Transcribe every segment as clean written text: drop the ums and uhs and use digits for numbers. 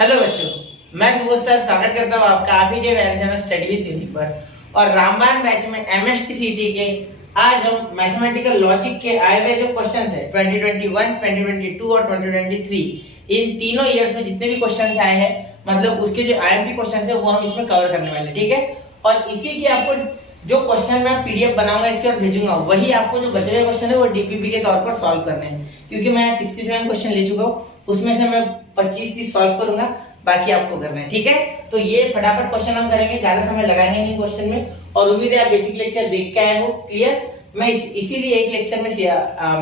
Hello बच्चों, मैं Subodh sir स्वागत करता हूँ आपका आप ही के प्यारे चैनल स्टडी विद यूनिक पर। और रामबाण बैच में एमएसटी सीटी के आज हम मैथमेटिकल लॉजिक के आए हुए जो क्वेश्चंस है 2021, 2022 और 2023 इन तीनों इयर्स में जितने भी क्वेश्चंस आए हैं मतलब उसके जो आईएमपी क्वेश्चंस है वो हम इसमें कवर करने वाले, ठीक है। और इसी की आपको जो क्वेश्चन मैं पीडीएफ बनाऊंगा इसके और भेजूंगा वही आपको जो बचे हुए क्वेश्चन है वो डीपीपी के तौर पर सॉल्व करने हैं, क्योंकि मैं 67 क्वेश्चन ले चुका हूँ, उसमें से मैं 25-30 सॉल्व करूंगा, बाकी आपको करना है, ठीक है। तो ये फटाफट क्वेश्चन हम करेंगे, ज्यादा समय लगाएंगे नहीं क्वेश्चन में। और उम्मीद है आप बेसिक लेक्चर देख के आए हो, क्लियर। मैं इसीलिए एक लेक्चर में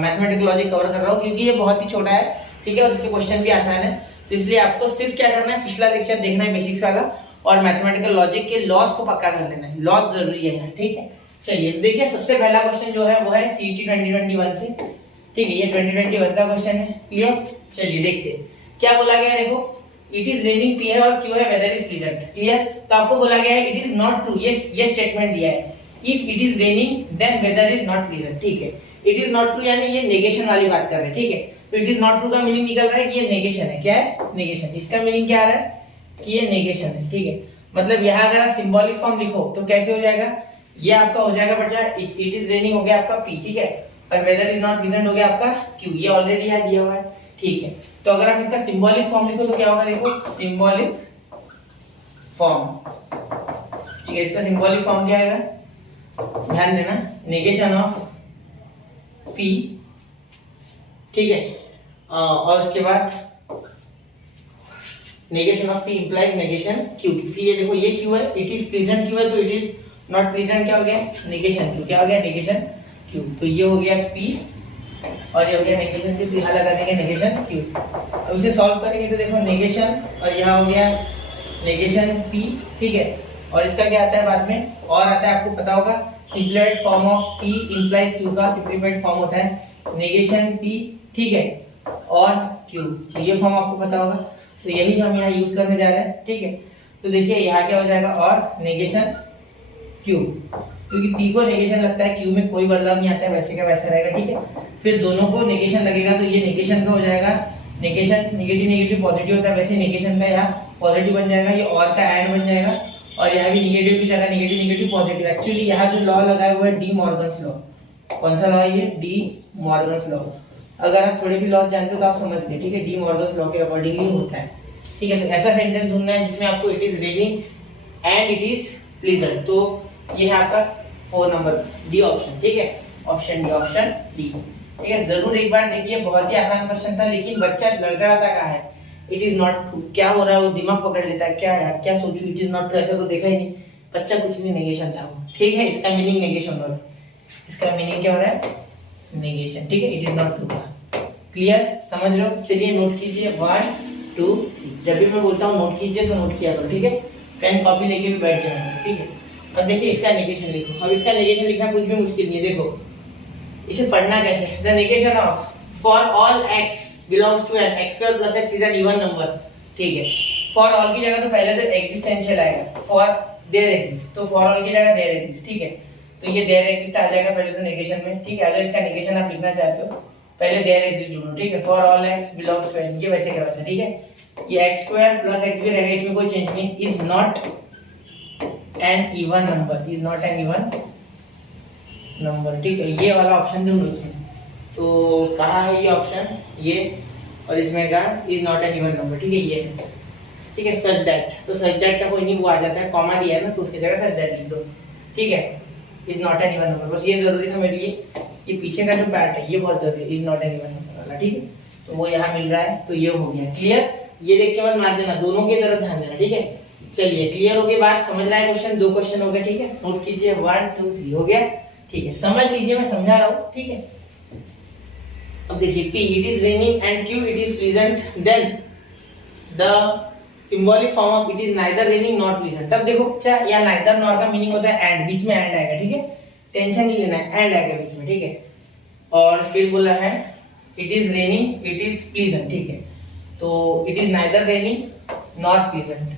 मैथमेटिकल लॉजिक कवर कर रहा हूँ क्योंकि ये बहुत ही छोटा है, ठीक है, और इसके क्वेश्चन भी आसान है। तो इसलिए आपको सिर्फ क्या करना है, पिछला लेक्चर देखना है बेसिक्स वाला और मैथमेटिकल लॉजिक के लॉस को पक्का कर लेना है, लॉस जरूरी है यहाँ, ठीक है। चलिए देखिए, सबसे पहला क्वेश्चन जो है वो है सीईटी 2021 से, ठीक है, ये 2021 का क्वेश्चन है, क्लियर। चलिए देखते हैं क्या बोला गया है। देखो, इट इज रेनिंग पी है और क्यू है, वेदर इज प्लीजेंट, क्लियर। तो आपको बोला गया है इट इज नॉट ट्रू, ये स्टेटमेंट दिया है, if it is raining then weather is not pleasant, ठीक है। इट इज नॉट ट्रू यानी ये नेगेशन वाली बात कर रहे हैं, ठीक है। तो इट इज नॉट ट्रू का मीनिंग निकल रहा है कि ये नेगेशन है, क्या है, नेगेशन। इसका मीनिंग क्या आ रहा है कि ये नेगेशन है, ठीक है। मतलब यहाँ अगर आप सिंबॉलिक फॉर्म लिखो तो कैसे हो जाएगा, ये आपका हो जाएगा बच्चा इट इज रेनिंग हो गया आपका पी, ठीक है, और वेदर इज नॉट प्लीजेंट हो गया आपका क्यू, ये ऑलरेडी यहाँ दिया हुआ है, ठीक है। तो अगर आप इसका सिंबॉलिक फॉर्म लिखो तो क्या होगा, देखो सिंबॉलिक फॉर्म, ठीक है। इसका सिंबॉलिक फॉर्म क्या आएगा, ध्यान देना, नेगेशन ऑफ पी, ठीक है, और उसके बाद negation of P implies negation Q. ये देखो ये क्यू है, इट इज प्लीजेंट क्यू है, तो इट इज नॉट प्लीजेंट क्या हो गया, नेगेशन क्यू, क्या हो गया, नेगेशन क्यू। तो ये हो गया पी और ये हो गया नेगेशन क्यू, तो यहाँ लगा देंगे नेगेशन क्यू। अब इसे सॉल्व करेंगे तो देखो नेगेशन और यहाँ हो गया नेगेशन पी, ठीक है। और इसका क्या आता है बाद में, और आता है, आपको पता होगा simplified form of P implies Q का सिंप्लीफाइड फॉर्म होता है नेगेशन पी, ठीक है, और क्यू। तो ये फॉर्म आपको पता होगा, तो यही हम यहाँ यूज करने जा रहे हैं, ठीक है। तो देखिए यहाँ क्या हो जाएगा, और नेगेशन क्यू, क्योंकि पी को नेगेशन लगता है, क्यू में कोई बदलाव नहीं आता है, वैसे का वैसा रहेगा, ठीक है। फिर दोनों को नेगेशन लगेगा तो ये नेगेशन का हो जाएगा, नेगेशन नेगेटिव नेगेटिव पॉजिटिव होता है, वैसे नेगेशन का यहाँ पॉजिटिव बन जाएगा, ये और का एंड बन जाएगा, और यहाँ भी नेगेटिव की जगह नेगेटिव नेगेटिव पॉजिटिव। एक्चुअली यहाँ जो लॉ लगाया हुआ है डी मॉर्गन्स लॉ, कौन सा लॉ है ये, डी मॉर्गन्स लॉ। अगर आप थोड़े भी लॉ जानते हो तो आप समझ गए, ठीक है, डी मॉर्गन्स लॉ के अकॉर्डिंगली होता है, ठीक है। तो ऐसा सेंटेंस ढूंढना है जिसमें आपको it is raining and it is pleasant, तो ये है आपका 4 नंबर डी ऑप्शन, ठीक है, ऑप्शन डी, ऑप्शन डी, ठीक है। जरूर एक बार देखिए, बहुत ही आसान क्वेश्चन था लेकिन बच्चा लड़खड़ाता कहाँ है, इट इज नॉट ट्रू, क्या हो रहा है वो दिमाग पकड़ लेता है, क्या यार क्या सोचूं, इट इज नॉट ट्रू, ऐसा तो देखा ही नहीं, बच्चा कुछ नहीं, नेगेशन था वो, ठीक है। इसका मीनिंग नेगेशन हो, इसका मीनिंग क्या हो रहा है, नेगेशन, ठीक है, it is not true, clear, समझ लो। चलिए नोट कीजिए 1 2 3, जब भी मैं बोलता हूँ नोट कीजिए तो नोट किया करो, ठीक है, पेन कॉपी लेके भी बैठ जाओ, ठीक है। अब देखिए इसका नेगेशन लिखो, अब इसका नेगेशन लिखना कुछ भी मुश्किल नहीं है, देखो इसे पढ़ना कैसे, the negation of for all x belongs to n x square plus x is an even number, ठीक है। फॉर ऑल की जगह तो पहले तो एग्जिस्टेंशियल आएगा, फॉर देयर एग्जिस्ट, तो फॉर ऑल की जगह देयर एग्जिस्ट, ठीक है। तो ये देयर एग्जिस्ट आ जाएगा पहले तो नेगेशन में, ठीक है। अगर इसका नेगेशन आप लिखना चाहते हो पहले देयर एग्जिस्ट ढूंढो, ठीक है, for all x belongs to n, ये वैसे क्या वैसे, ठीक है। ये x स्क्वायर प्लस x भी रहेगा, इसमें कोई चेंज नहीं, is not an even number, is not an even number, ठीक है। ये वाला ऑप्शन ढूंढो इसमें, तो कहाँ है ये ऑप्शन, ये, और इसमें का is not an even number, ठीक है, ये है, ठीक है। सच दैट, तो सच दैट का कोई नहीं, वो आ जाता है, कॉमा दिया है ना तो उसकी जगह सच दैट लिख दो, ठीक है। Is not an even number, बस ये जरूरी था मेरे लिए, ये पीछे का जो पार्ट है ये बहुत जरूरी है, is not an even number वाला, ठीक है। तो वो यहाँ मिल रहा है, तो ये हो गया क्लियर। ये देख के मत मार देना, दोनों की तरफ ध्यान देना, ठीक है। चलिए क्लियर हो गई बात, समझ रहा है क्वेश्चन, 2 क्वेश्चन हो गए, ठीक है। नोट कीजिए 1 2 3 हो गया, ठीक है, समझ लीजिए, मैं समझा रहा हूँ, ठीक है। अब देखिए P it is raining and Q it is pleasant, then the symbolic form of it is neither raining not pleasant. तब देखो अच्छा, या नाइदर नॉर का मीनिंग होता है एंड, बीच में एंड आएगा, ठीक है, टेंशन नहीं लेना है, एंड आएगा बीच में, ठीक है। और फिर बोला है it is raining it is pleasant, ठीक है, तो it is neither raining not pleasant,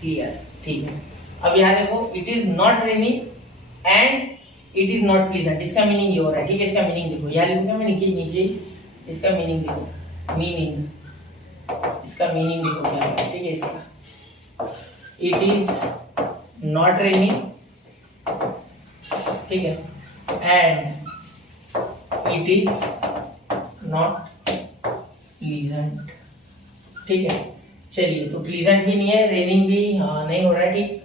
clear, ठीक है। अब यहाँ देखो it is not raining and it is not pleasant, इसका मीनिंग ये हो रहा है, ठीक है। इसका मीनिंग देखो, यहाँ लिखूंगा मैं नीचे, इसका मीनिंग देखो, मीनिंग, इसका मीनिंग देखो क्या है, ठीक है। इट इज नॉट रेनिंग, ठीक है, and it is not pleasant, ठीक है। चलिए, तो प्लीजेंट भी नहीं है, रेनिंग भी नहीं हो रहा है, ठीक।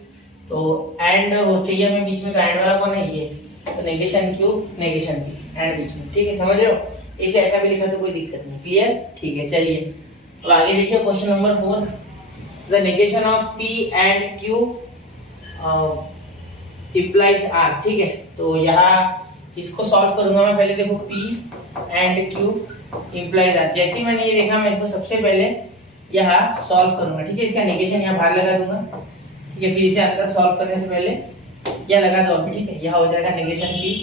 तो एंड हो चाहिए हमें बीच में, तो एंड वाला कौन है, ये, तो negation Q negation P, and बीच में, ठीक है, समझ रहे हो। इसे ऐसा भी लिखा तो कोई दिक्कत नहीं, क्लियर, ठीक है। चलिए तो आगे देखिए question number 4, the negation of P and Q implies R, ठीक है। तो यहाँ इसको सॉल्व करूंगा मैं, पहले देखो P and Q implies R. जैसे ही मैंने ये देखा, मैं इसको सबसे पहले यहाँ सॉल्व करूंगा, ठीक है। इसका नेगेशन यहाँ बाहर लगा दूंगा, ठीक है। फिर इसे अंदर सॉल्व करने से पहले यह लगा दो अभी, ठीक है। यहाँ हो जाएगा नेगेशन पी,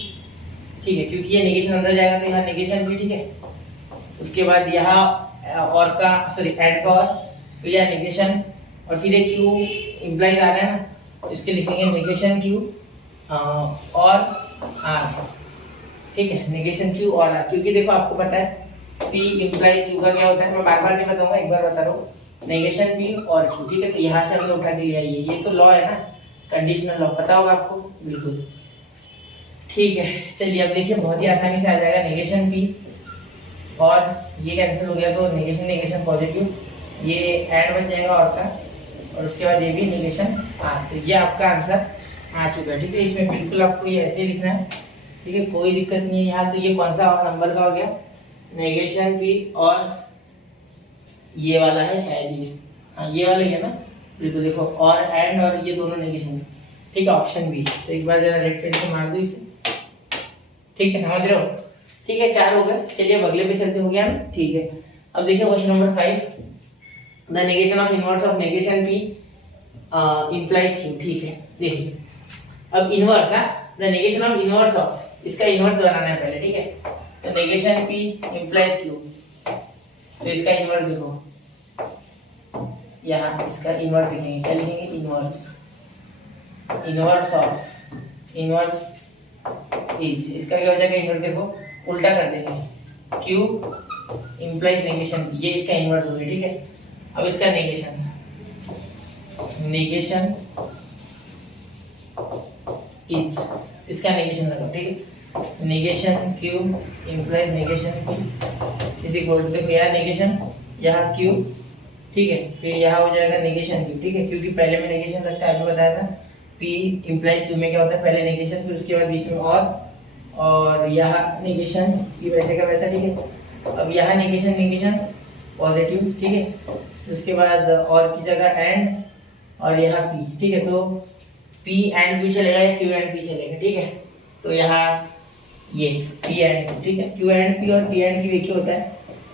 ठीक है, क्योंकि ये नेगेशन अंदर जाएगा तो यहाँ नेगेशन पी, ठीक है। उसके बाद यहाँ और का सॉरी ऐड का और, फिर यहाँ नेगेशन, और फिर ये क्यू इम्प्लाइज आ रहा है ना, तो इसके लिखेंगे नेगेशन क्यू और आर, ठीक है, नेगेशन क्यू और आर। क्योंकि देखो आपको पता है पी इम्प्लाइज क्यू का क्या होता है, मैं बार बार नहीं बताऊंगा, एक बार बता रहा हूँ, नेगेशन पी और क्यू, ठीक है। तो यहाँ से हमने उठा के लिया, ये तो लॉ है ना, कंडीशनल लॉ, पता होगा आपको, बिल्कुल, ठीक है। चलिए अब देखिए, बहुत ही आसानी से आ जाएगा, नेगेशन पी और ये कैंसिल हो गया, तो नेगेशन नेगेशन पॉजिटिव, ये एंड बच जाएगा और का, और उसके बाद ये भी नेगेशन आर। तो ये आपका आंसर आ चुका है, ठीक है। इसमें बिल्कुल आपको ये ऐसे लिखना है, ठीक है, कोई दिक्कत नहीं है यहाँ। तो ये कौन सा नंबर का हो गया, नेगेशन पी, और ये वाला है शायद ये, हाँ ये वाला ही है ना, बिल्कुल, देखो और एंड, और ये दोनों नेगेशन, ठीक है, ऑप्शन बी। तो एक बार जरा रेड पेन से मार दो इसे, ठीक है, समझ रहे हो, ठीक है। 4 हो गए, चलिए अब अगले पे चलते, हो गया ना, ठीक है। अब देखिए question number 5, the negation of inverse of negation P implies Q, ठीक है। देखिए अब inverse, the negation of inverse of, इसका इनवर्स बनाना है पहले, ठीक है। तो नेगेशन पी इम्प्लाइज क्यू, तो इसका इनवर्स देखो, यहाँ इसका इनवर्स लिखेंगे, क्या लिखेंगे, inverse, inverse of, inverse is, इसका क्या हो जाएगा इनवर्स, देखो उल्टा कर देंगे, क्यू इम्प्लाइज नेगेशन, ये इसका इनवर्स हो गया, ठीक है। अब इसका नेगेशन, नेगेशन इज, इसका नेगेशन लगाओ, ठीक है। Negation Q implies negation Q is equal to, देखो यहाँ नेगेशन, यहाँ क्यू, ठीक है, फिर यहाँ हो जाएगा नेगेशन क्यू, ठीक है, क्योंकि पहले में नेगेशन लगता है, अभी बताया था, पी इम्प्लाइज क्यू में क्या होता है, पहले नेगेशन, फिर उसके बाद बीच में और यहाँ नेगेशन, ये वैसे का वैसा, ठीक है। अब यहाँ नेगेशन नेगेशन पॉजिटिव, ठीक है, उसके बाद और की जगह एंड, और यहाँ पी, ठीक है। तो पी एंड पी चलेगा, क्यू एंड पी चलेगा, ठीक है। तो यहाँ ये पी एंड क्यू, ठीक है, क्यू एंड पी और पी एंड क्यू एक ही होता है,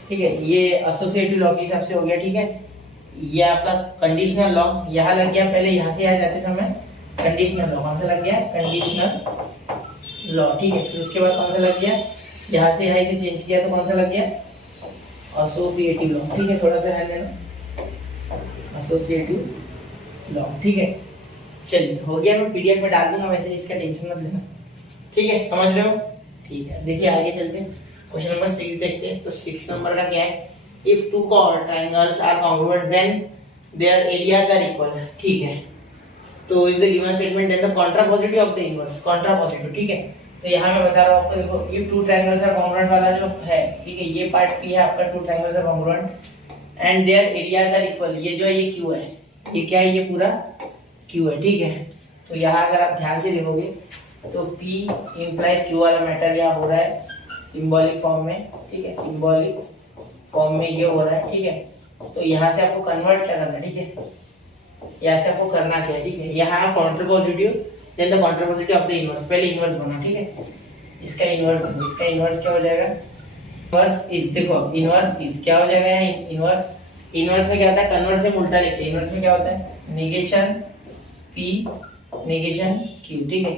ठीक है। ये एसोसिएटिव लॉ के हिसाब से हो गया, ठीक है। ये आपका कंडीशनल लॉ यहाँ लग गया, पहले यहाँ से आ जाते समय कंडीशनल लॉ, कौन सा लग गया, कंडीशनल लॉ, ठीक है। फिर उसके बाद कौन सा लग गया, यहाँ से यहाँ से चेंज किया तो कौन सा लग गया, एसोसिएटिव लॉ, ठीक है। थोड़ा सा ध्यान देना, एसोसिएटिव लॉ, ठीक है। चलिए हो गया, मैं पीडीएफ में डाल दूंगा, वैसे इसका टेंशन मत लेना, ठीक है, समझ रहे हो, ठीक है। देखिए आगे चलते हैं, क्वेश्चन नंबर 6 देखते हैं। तो 6 नंबर का क्या है, if two triangles are congruent then their areas are equal, ठीक है। तो is the given statement then the contrapositive of the inverse, contrapositive, ठीक है। तो यहाँ मैं बता रहा हूँ आपको, देखो if two triangles are congruent वाला जो है, ठीक है, ये पार्ट पी है आपका, two triangles are congruent and their areas are equal, ये जो है ये क्यू है, ये क्या है, ये पूरा क्यू है, ठीक है। तो यहाँ अगर आप ध्यान से देखोगे तो P इम्प्लाइज Q वाला मैटर यहाँ हो रहा है सिंबॉलिक फॉर्म में, ठीक है, सिंबॉलिक फॉर्म में ये हो रहा है, ठीक है। तो यहाँ से आपको कन्वर्ट क्या करना है, ठीक है, यहाँ से आपको करना क्या है, ठीक है। यहाँ contrapositive then the contrapositive of the inverse, पहले इनवर्स बना, ठीक है। इसका इनवर्स क्या हो जाएगा, इनवर्स इज, देखो इनवर्स इज क्या हो जाएगा यहाँ, इनवर्स, इनवर्स में क्या होता है, कन्वर्ट से उल्टा लिखते हैं, इनवर्स में क्या होता है, नेगेशन P नेगेशन Q, ठीक है।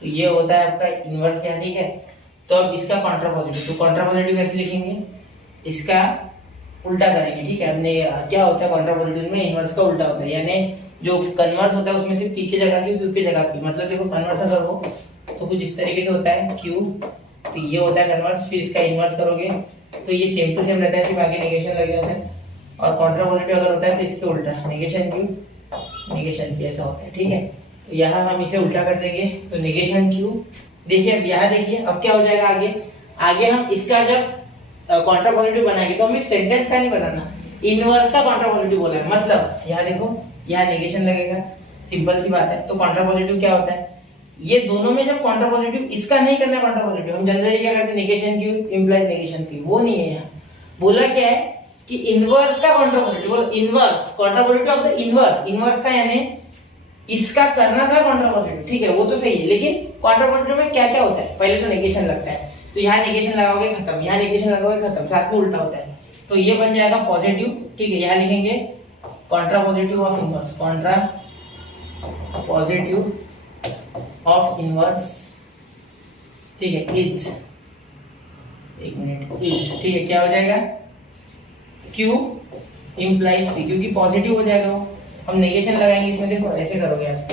तो ये होता है आपका इनवर्स यहाँ, ठीक है। तो अब इसका कॉन्ट्रापोजिटिव, तो कॉन्ट्रापोजिटिव कैसे लिखेंगे, इसका उल्टा करेंगे, ठीक है। हमने क्या होता है कॉन्ट्रापोजिटिव में, इनवर्स का उल्टा होता है, यानी जो कन्वर्स होता है उसमें सिर्फ P की जगह Q, Q की जगह P, मतलब देखो कन्वर्स अगर हो तो कुछ इस तरीके से होता है, Q P ये होता है कन्वर्स, फिर इसका इनवर्स करोगे तो ये सेम टू सेम रहता है, सिर्फ आगे नेगेशन लग जाता है। और कॉन्ट्रापोजिटिव अगर होता है तो इसके उल्टा, नेगेशन Q नेगेशन पी ऐसा होता है, ठीक है। तो यहाँ हम इसे उल्टा कर देंगे, तो नेगेशन क्यू। देखिए अब यहाँ देखिए अब क्या हो जाएगा आगे, आगे हम इसका जब कॉन्ट्रा पॉजिटिव बनाएंगे तो हम इस सेंटेंस का नहीं बनाना, इनवर्स का कॉन्ट्रा पॉजिटिव बोला है। मतलब यहाँ देखो यहाँ नेगेशन लगेगा, सिंपल सी बात है। तो कॉन्ट्रा पॉजिटिव क्या होता है, ये दोनों में जब कॉन्ट्रा पॉजिटिव, इसका नहीं करना कॉन्ट्रा पॉजिटिव, हम जनरली क्या करते हैं negation Q implies negation P, वो नहीं है यहाँ। बोला क्या है कि इनवर्स का Contra positive, inverse Contra positive of the inverse, inverse का यानी इसका करना था कॉन्ट्रा पॉजिटिव, ठीक है वो तो सही है। लेकिन कॉन्ट्रा पॉजिटिव में क्या क्या होता है, पहले तो नेगेशन लगता है, तो यहाँ नेगेशन लगाओगे खत्म, यहाँ नेगेशन लगाओगे खत्म, साथ में उल्टा होता है। तो ये बन जाएगा पॉजिटिव, ठीक है। यहाँ लिखेंगे Contra positive of inverse, Contra positive of inverse, ठीक है, इज, एक मिनट, इज, ठीक है। क्या हो जाएगा Q इंप्लाइज P, क्योंकि पॉजिटिव हो जाएगा वो। हम नेगेशन लगाएंगे इसमें, देखो ऐसे करोगे आप,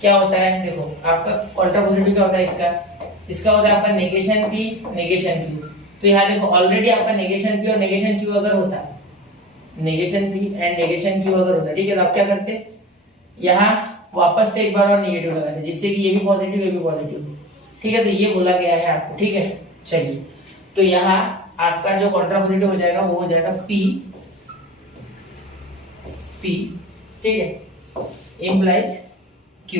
क्या होता है देखो आपका कॉन्ट्रा पॉजिटिव क्या होता है इसका होता है आपका नेगेशन P नेगेशन Q। तो यहाँ देखो ऑलरेडी आपका नेगेशन P और नेगेशन Q अगर होता है, negation P and negation Q अगर होता है, ठीक है, तो आप क्या करते यहाँ वापस से एक बार और नेगेटिव लगाते, जिससे कि ये भी पॉजिटिव ये भी पॉजिटिव, ठीक है। तो ये बोला गया है आपको, ठीक है। चलिए तो यहाँ आपका जो कॉन्ट्रा पॉजिटिव हो जाएगा वो हो जाएगा P, ठीक है, इम्प्लाइज Q,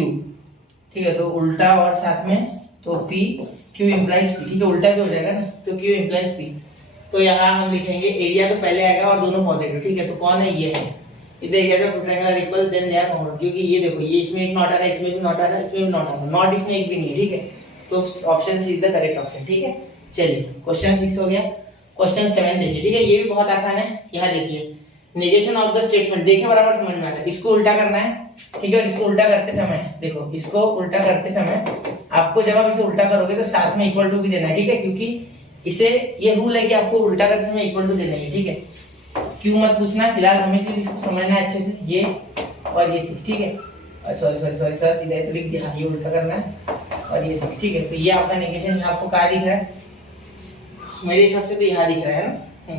ठीक है। तो उल्टा और साथ में तो P Q इम्प्लाइज P, ठीक है, उल्टा भी हो जाएगा ना, तो Q इम्प्लाइज P। तो यहाँ हम लिखेंगे एरिया तो पहले आएगा और दोनों पॉजिटिव, ठीक है। तो कौन है, ये है, इधर एरिया का two triangle are equal then they are not, क्योंकि ये देखो ये इसमें एक नॉट आ रहा है, इसमें भी नॉट आ रहा है, इसमें भी नॉट आ रहा है, नॉट इसमें एक भी नहीं है, ठीक है। तो option C is the correct option, ठीक है। चलिए क्वेश्चन 6 हो गया। क्वेश्चन 7 देखिए, ठीक है, ये भी बहुत आसान है। यहाँ देखिए नेगेशन ऑफ द स्टेटमेंट, देखिए बराबर समझ में आ रहा है। इसको उल्टा करना है, ठीक है, और इसको उल्टा करते समय देखो, इसको उल्टा करते समय आपको जब आप इसे उल्टा करोगे तो साथ में इक्वल टू भी देना है, ठीक है, क्योंकि इसे ये रूल है कि आपको उल्टा करते समय इक्वल टू देना है, ठीक है। क्यों मत पूछना, फिलहाल हमें सिर्फ इसको समझना है अच्छे से, ये और ये 6, ठीक है। सॉरी सर, सीधा तो लिख दिया, ये उल्टा करना है और ये 6, ठीक है। तो ये आपका नेगेशन आपको कहाँ दिख रहा है, मेरे हिसाब से तो यहाँ दिख रहा है ना,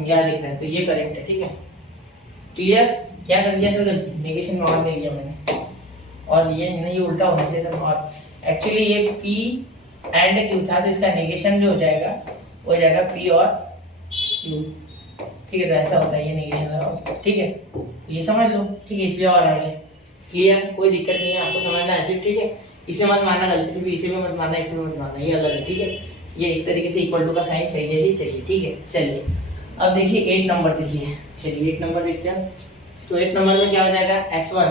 यहाँ दिख रहा है, तो ये करेक्ट है, ठीक है। क्लियर, क्या कर दिया सर गलती, नेगेशन में और ले लिया मैंने, और ये नहीं, ये उल्टा होना चाहिए था, और एक्चुअली ये P एंड Q था, तो इसका नेगेशन जो हो जाएगा वो हो जाएगा P और Q, ठीक है। तो ऐसा होता है, ये नेगेशन लगाओ, ठीक है, तो ये समझ लो, ठीक है, इसलिए और आगे क्लियर, कोई दिक्कत नहीं है, आपको समझना है सिर्फ, ठीक है। इसे मत मानना गलती से भी, इसे भी मत मानना, इसे भी मत मानना, ये अलग है, ठीक है। ये इस तरीके से इक्वल टू का साइन चाहिए ही चाहिए, ठीक है। चलिए अब देखिए 8 नंबर देखिए, चलिए 8 नंबर देखते हैं। तो 8 नंबर में क्या हो जाएगा, S1,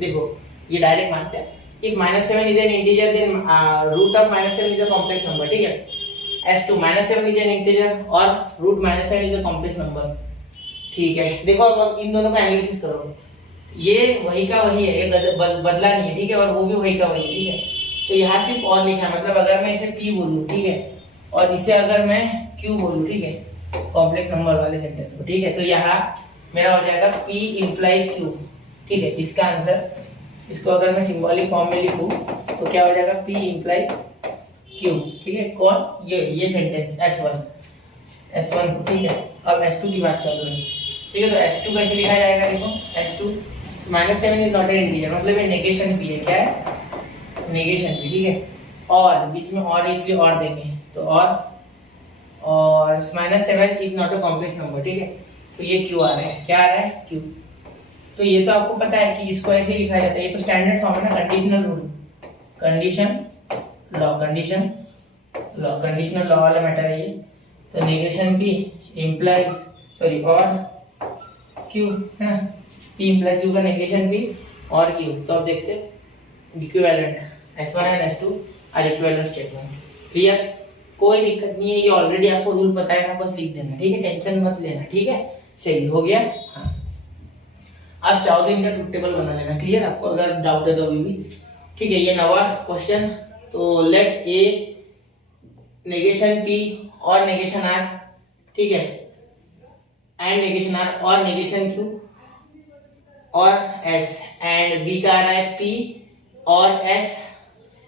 देखो ये डायरेक्ट मानते हैं, if -7 is an integer then root of -7 is a complex number, ठीक है। S2 -7 इज एन इंटीजर और root -7 is a complex number, ठीक है। देखो अब इन दोनों का एनालिसिस करो, ये वही का वही है, ये बदला नहीं है, ठीक है, और वो भी वही का वही, ठीक है। तो यहाँ सिर्फ और लिखा है, मतलब अगर मैं इसे P बोलूँ, ठीक है, और इसे अगर मैं Q बोलूँ, ठीक है, कॉम्प्लेक्स नंबर वाले सेंटेंस को, ठीक है। तो यहाँ मेरा हो जाएगा P इम्प्लाइज Q, ठीक है। इसका आंसर, इसको अगर मैं सिंबॉलिक फॉर्म में लिखूं तो क्या हो जाएगा, P इम्प्लाइज Q, ठीक है। कौन, ये सेंटेंस S1 को, ठीक है। अब S2 की बात चल रही है, ठीक है। तो S2 कैसे लिखा जाएगा, देखो S2 -7 is not an integer, मतलब ये नेगेशन P है, क्या है, नेगेशन P, ठीक है। और बीच में और इसलिए और देंगे, तो और -7 is not a complex number, ठीक है। तो ये Q आ रहा है, क्या आ रहा है, Q। तो ये तो आपको पता है कि इसको ऐसे लिखा जाता है, ये तो स्टैंडर्ड फॉर्म है ना, कंडीशनल रूल, कंडीशनल लॉ वाला मैटर है ये। तो नेगेशन P इम्प्लाइज, सॉरी, और Q है ना, P इम्प्लाइज Q का नेगेशन P और Q। तो अब देखते हैं equivalent, S1 and S2 are equivalent statement, clear, कोई दिक्कत नहीं है, ये ऑलरेडी आपको रूल पता है ना, बस लिख देना, ठीक है, टेंशन मत लेना, ठीक है। चलिए हो गया, हाँ। आप चाहो तो इनका ट्रुथ टेबल बना लेना, क्लियर, आपको अगर डाउट है तो अभी भी, ठीक है। ये नवा क्वेश्चन, तो लेट ए नेगेशन P और नेगेशन R, ठीक है, एंड नेगेशन R और नेगेशन Q और S, एंड B का आ रहा है P और S,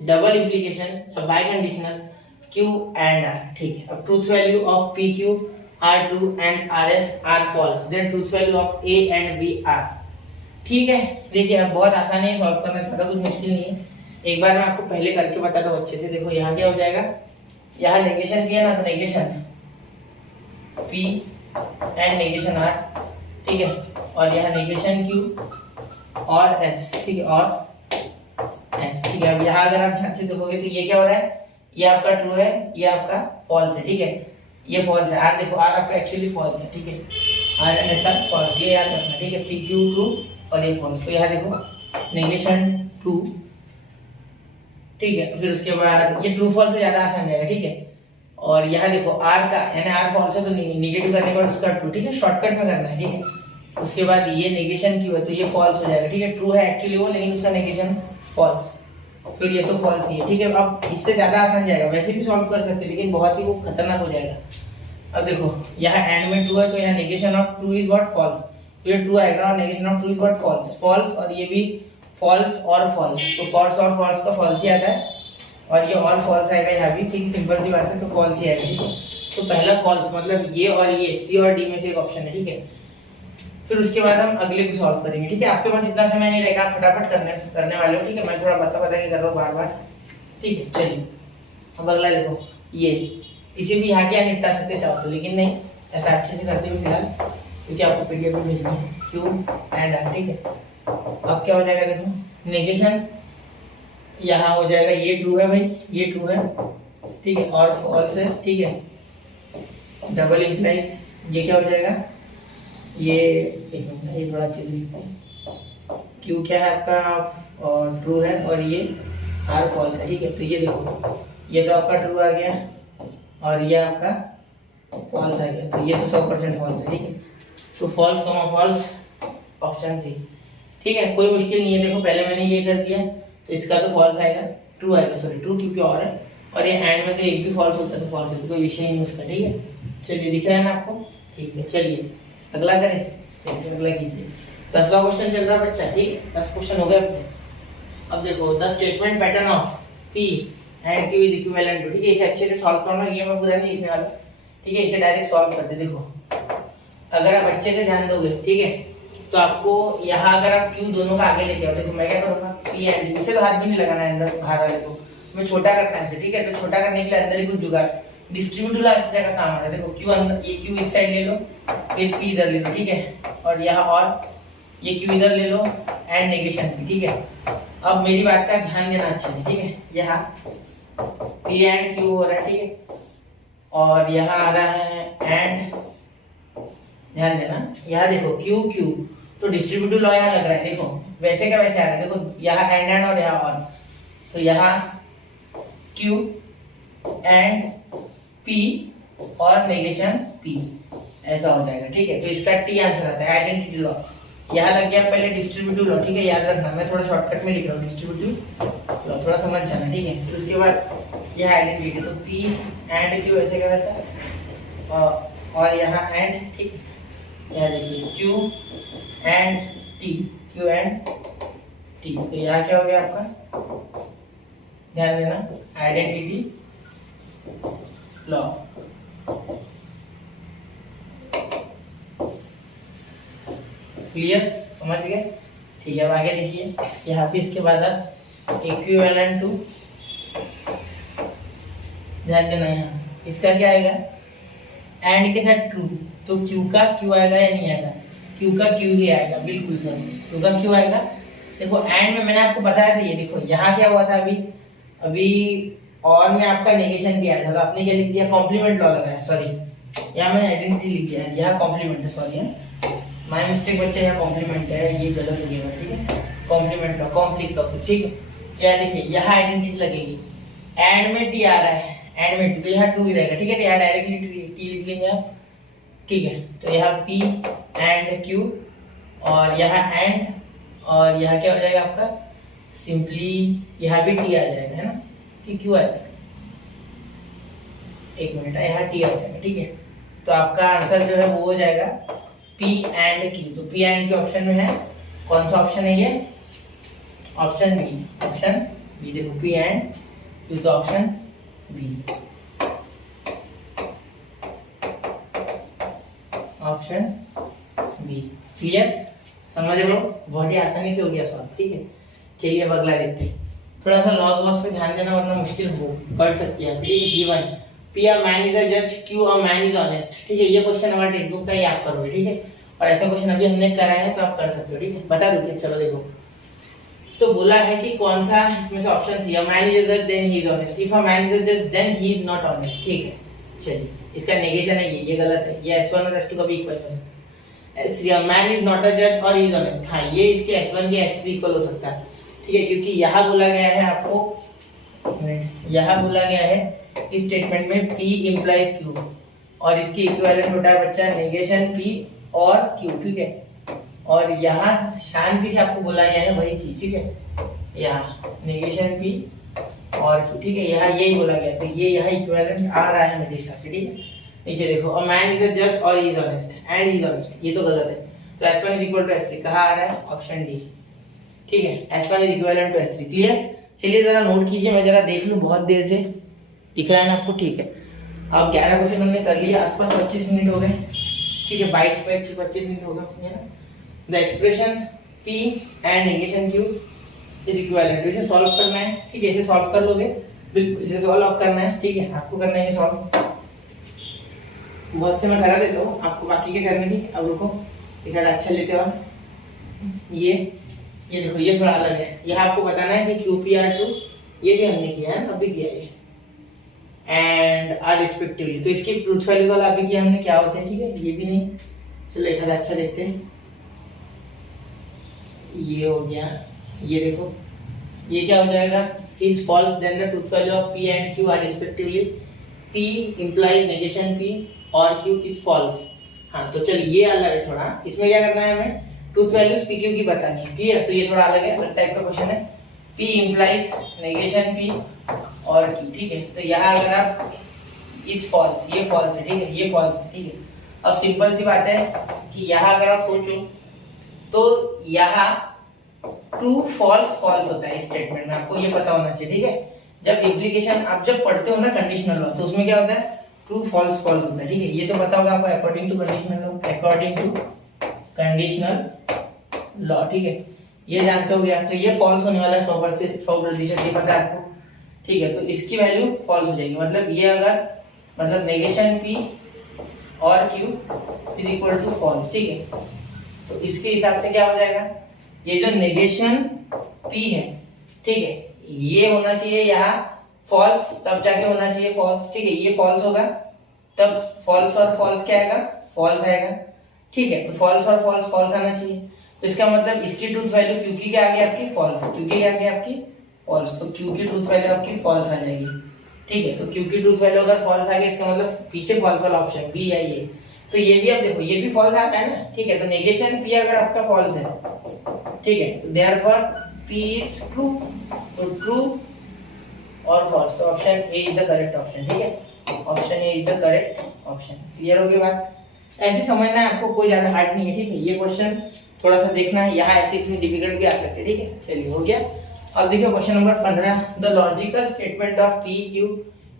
double implication bye conditional Q and R, ठीक है। अब truth value of PQ are true and RS are false, then truth value of A and B are, ठीक है, देखिए अब बहुत आसान है सॉल्व करना, ज्यादा कुछ मुश्किल नहीं है। एक बार मैं आपको पहले करके बताता हूँ अच्छे से। देखो यहाँ क्या हो जाएगा, यहाँ नेगेशन P है ना, तो negation P and negation R, ठीक है, और यहाँ नेगेशन Q और S, ठीक है, और S, ठीक है। अब यहाँ अगर आप ध्यान से देखोगे तो ये क्या हो रहा है, ये आपका ट्रू है, ये आपका फॉल्स है, ठीक है, ये फॉल्स है। R देखो, R आपका एक्चुअली फॉल्स है, ठीक है, R and S are false, ये याद रखना, ठीक है। P Q ट्रू और ये फॉल्स, तो यहाँ देखो नेगेशन ट्रू, ठीक है, फिर उसके बाद ये ट्रू फॉल्स से ज्यादा आसान जाएगा, ठीक है। और यहाँ देखो R का यानी R फॉल्स है तो नेगेटिव करने के बाद उसका ट्रू, ठीक है, शॉर्टकट में करना है, ठीक है। उसके बाद ये नेगेशन क्यों है तो ये फॉल्स हो जाएगा, ठीक है, ट्रू है एक्चुअली वो, लेकिन उसका नेगेशन फॉल्स, फिर ये तो फॉल्स ही है, ठीक है। अब इससे ज्यादा आसान जाएगा, वैसे भी सॉल्व कर सकते हैं लेकिन बहुत ही वो खतरनाक हो जाएगा। अब देखो यहाँ एंड में ट्रू है तो यहाँ negation of true is what, false, तो ये ट्रू आएगा और negation of true is what, false, false, और ये भी फॉल्स और फॉल्स, तो फॉल्स और फॉल्स का फॉल्स ही आता है, और ये और फॉल्स आएगा यहाँ भी, ठीक, सिंपल सी बात है, तो फॉल्स ही आएगा, ठीक है। तो पहला फॉल्स मतलब ये और ये सी और डी में से एक ऑप्शन है, ठीक है। फिर उसके बाद हम अगले को सॉल्व करेंगे, ठीक है। आपके पास इतना समय नहीं रहेगा, आप फटाफट करने वाले हो, ठीक है। मैं थोड़ा बता के कर रहा हूँ बार बार, ठीक है। चलिए अब अगला देखो, ये इसे भी यहाँ क्या निपटा सकते चाहो तो, लेकिन नहीं, ऐसा अच्छे से करते हुए फिलहाल, क्योंकि आपको पीडीएफ में भेजना है क्यू एंड आर, ठीक है। अब क्या हो जाएगा देखो, नेगेशन यहाँ हो जाएगा, ये ट्रू है भाई, ये ट्रू है, ठीक है, और फॉल्स है, ठीक है, डबल इंप्लाइज, ये क्या हो जाएगा, ये एक मिनट, ये थोड़ा अच्छे से लिखते हैं, क्यू क्या है आपका और ट्रू है, और ये आर फॉल्स है, ठीक है। तो ये देखो, ये तो आपका ट्रू आ गया और ये आपका फॉल्स आ गया, तो ये तो 100% फॉल्स है, ठीक है। तो फॉल्स कमा फॉल्स, ऑप्शन सी, ठीक है, कोई मुश्किल नहीं है। देखो पहले मैंने ये कर दिया तो इसका तो फॉल्स आएगा, ट्रू आएगा, सॉरी ट्रू क्योंकि और ये एंड में तो एक भी फॉल्स होता है तो फॉल्स है, तो कोई विषय नहीं उसका, ठीक है। चलिए दिख रहा है ना आपको, ठीक है। चलिए अगला करें, चलिए अगला कीजिए। 10वां क्वेश्चन चल रहा है बच्चा, ठीक है, 10 क्वेश्चन हो गए अपने। अब देखो the statement pattern of P and Q is equivalent to, ठीक है, इसे अच्छे से सॉल्व करना, ये मैं पूरा नहीं लिखने वाला, ठीक है, इसे डायरेक्ट सॉल्व करते। देखो अगर आप अच्छे से ध्यान दोगे, ठीक है, तो आपको यहाँ अगर आप Q दोनों का आगे लेके आओ, देखो मैं क्या करूँगा, P एंड Q, इसे तो हाथ भी नहीं लगाना है अंदर बाहर वाले को, मैं छोटा करना है इसे, ठीक है। तो छोटा करने के लिए अंदर ही कुछ जुगाड़, डिस्ट्रीब्यूटिव ला इस जगह काम आता है। देखो Q अंदर, ये Q इस साइड ले लो, फिर P इधर ले लो, ठीक है, और यहाँ और ये Q इधर ले लो एंड नेगेशन P, ठीक है। अब मेरी बात का ध्यान देना अच्छे से, ठीक है, यहाँ P एंड Q हो रहा है, ठीक है, और यहाँ आ रहा है एंड, ध्यान देना, यहाँ देखो Q Q, तो डिस्ट्रीब्यूटिव लॉ यहाँ लग रहा है, देखो वैसे का वैसे आ रहा है, देखो यहाँ एंड और यहाँ और, तो यहाँ Q एंड P और नेगेशन P, ऐसा हो जाएगा, ठीक है। तो इसका T आंसर आता है, आइडेंटिटी लॉ। यहाँ लग गया पहले डिस्ट्रीब्यूटिव लॉ, ठीक है, याद रखना, मैं थोड़ा शॉर्टकट में लिख रहा हूँ, डिस्ट्रीब्यूटिव लॉ थोड़ा समझ जाना, ठीक है। फिर उसके बाद यह आइडेंटिटी, तो P एंड Q ऐसे का वैसा, और यहाँ एंड, ठीक, यहाँ देखिए Q and T, Q and T, तो यहाँ क्या हो गया आपका, ध्यान देना, आइडेंटिटी लॉ। क्लियर, समझ गए, ठीक है। अब आगे देखिए, यहाँ पे इसके बाद आप इक्विवेलेंट टू, ध्यान देना, यहाँ इसका क्या आएगा, एंड के साथ ट्रू, तो Q का Q आएगा या नहीं आएगा, Q का Q ही आएगा, बिल्कुल सर, Q का Q आएगा। देखो एंड में मैंने आपको बताया था, ये देखो यहाँ क्या हुआ था, अभी और में आपका नेगेशन भी आया था, तो आपने क्या लिख दिया, कॉम्प्लीमेंट लॉ लगाया, सॉरी यहाँ मैंने आइडेंटिटी लिख दिया है, यहाँ कॉम्प्लीमेंट है, सॉरी माय मिस्टेक बच्चा, यहाँ कॉम्प्लीमेंट है, ये गलत हो गया, ठीक है, कॉम्प्लीमेंट लॉ, कॉम्प्लीट लॉ से, ठीक है। यहाँ देखिए यहाँ आइडेंटिटी लगेगी, एंड में T आ रहा है, एंड में T, तो यहाँ ट्रू ही रहेगा, ठीक है, तो यहाँ डायरेक्टली T लिख लेंगे आप, ठीक है। तो यहाँ P एंड Q, और यहाँ एंड, और यहाँ क्या हो जाएगा आपका, सिंपली यहाँ भी T आ जाएगा, है ना, कि Q आएगा, एक मिनट, यहाँ T आ जाएगा, ठीक है। तो आपका आंसर जो है वो हो जाएगा P एंड Q, तो P एंड Q ऑप्शन में है, कौन सा ऑप्शन है ये, ऑप्शन बी, ऑप्शन बी, देखो P एंड Q, तो option B, option B, clear, समझ रहे हो, बहुत ही आसानी से हो गया सॉल्व। ठीक है, चलिए अब अगला देखते हैं। थोड़ा सा लॉस वॉस पे ध्यान देना वरना मुश्किल हो पड़ सकती है। Given P a man is a जज, Q a man is honest. ठीक है, ये क्वेश्चन हमारे टेक्स्ट बुक का ही आप करोगे। ठीक है, और ऐसा क्वेश्चन अभी हमने करा है तो आप कर सकते हो। ठीक है, बता दो कि चलो देखो, तो बोला है कि कौन सा इसमें से option C, a man is a जज then he is honest, if a man is a जज then he is not honest. ठीक है, चलिए इसका नेगेशन है ये गलत है, ये S1 और S2 कभी इक्वल हो सकता है। S3 a man is not a जज और ही इज ऑनेस्ट, हाँ ये इसके S1 के S3 इक्वल हो सकता है। ठीक है, क्योंकि यहाँ बोला गया है आपको, यहाँ बोला गया है इस स्टेटमेंट में P इंप्लाइज Q और इसकी इक्विवेलेंट होता है बच्चा नेगेशन P और Q। ठीक है, और यहाँ शांति से आपको बोला गया है वही चीज। ठीक है, यहाँ नेगेशन P और Q। ठीक है, यहाँ यही बोला गया, तो ये यहाँ इक्विवेलेंट आ रहा है मेरे हिसाब से। ठीक है, नीचे देखो, अ मैन इज अ जज और he is honest and he is honest, ये तो गलत है। तो S1 is equal to S3 कहाँ आ रहा है, ऑप्शन डी। ठीक है, S1 is equivalent to S3। Clear, चलिए जरा नोट कीजिए, मैं जरा देख लूं, बहुत देर से दिख रहा है ना आपको। ठीक है, अब 11 क्वेश्चन हमने कर लिया, आसपास 25 मिनट हो गए। ठीक है, 22 पे 25 मिनट हो गए है ना। The expression P and negation Q is equivalent, इसे सॉल्व करना है। ठीक है, इसे सॉल्व कर लोगे, बिल्कुल इसे सॉल्व करना है। ठीक है, आपको करना है सॉल्व, बहुत से मैं करा देता हूँ आपको बाकी के करने की। अब रुको, एक अच्छा लेते हो, ये देखो, ये थोड़ा अलग है। यह आपको बताना है कि QPR2 ये भी हमने किया है, अभी किया है, एंड आर रिस्पेक्टिवली, तो इसकी ट्रूथ वैल्यू वाला अभी किया हमने, क्या होते हैं। ठीक है, ये भी नहीं, चलो एक अच्छा देखते हैं। ये हो गया, ये देखो, ये क्या हो जाएगा, is false then the truth value of P and Q are respectively, P implies negation P और Q इज फॉल्स। हाँ, तो चलिए ये अलग है थोड़ा, इसमें क्या करना है हमें, ट्रूथ वैल्यूज P Q की बतानी है। क्लियर, तो ये थोड़ा अलग है, अलग टाइप का क्वेश्चन है। P इंप्लाइज नेगेशन P और Q। ठीक है, तो यहाँ अगर आप इज फॉल्स, ये फॉल्स है। ठीक है, ये फॉल्स है। ठीक है, अब सिंपल सी बात है कि यहाँ अगर आप सोचो तो यहाँ ट्रू फॉल्स फॉल्स होता है इस स्टेटमेंट में, आपको ये पता होना चाहिए। ठीक है, जब एप्लीकेशन आप जब पढ़ते हो ना कंडीशनल लॉ, तो उसमें क्या होता है, ट्रू फॉल्स फॉल्स होता है। ठीक है, ये तो पता होगा आपको, according to conditional law, according to conditional law. ठीक है, ये जानते हो गया, तो ये फॉल्स होने वाला है 100%, ये पता है आपको। ठीक है, तो इसकी वैल्यू फॉल्स हो जाएगी, मतलब ये अगर, मतलब नेगेशन P और Q is equal to false. ठीक है, तो इसके हिसाब से क्या हो जाएगा, ये जो नेगेशन P है, ठीक है, ये होना चाहिए यहाँ फॉल्स, तब जाके होना चाहिए फॉल्स। ठीक है, ये फॉल्स होगा तब फॉल्स और फॉल्स क्या आएगा, फॉल्स आएगा। ठीक है, तो फॉल्स और फॉल्स फॉल्स आना चाहिए, तो इसका मतलब इसकी ट्रूथ वैल्यू Q की क्या आ गई आपकी, फॉल्स, Q की क्या आ गई आपकी, फॉल्स, तो Q की ट्रूथ वैल्यू आपकी फॉल्स आ जाएगी। ठीक है, तो Q की ट्रूथ वैल्यू अगर फॉल्स आ गई, इसका मतलब पीछे फॉल्स वाला ऑप्शन B है ये, तो ये भी आप देखो, ये भी फॉल्स आता है ना। ठीक है, तो नेगेशन P अगर आपका फॉल्स है, ठीक है, तो देयरफॉर P इज ट्रू, तो ट्रू और फॉल्स, तो option A is the correct option. ठीक है, option A is the correct option. Clear हो गई बात, ऐसे समझना है आपको, कोई ज्यादा हार्ड नहीं है। ठीक है, ये क्वेश्चन थोड़ा सा देखना है, यहाँ ऐसे इसमें डिफिकल्ट भी आ सकते हैं। ठीक है, चलिए हो गया। अब देखिए question number 15, the logical statement of P Q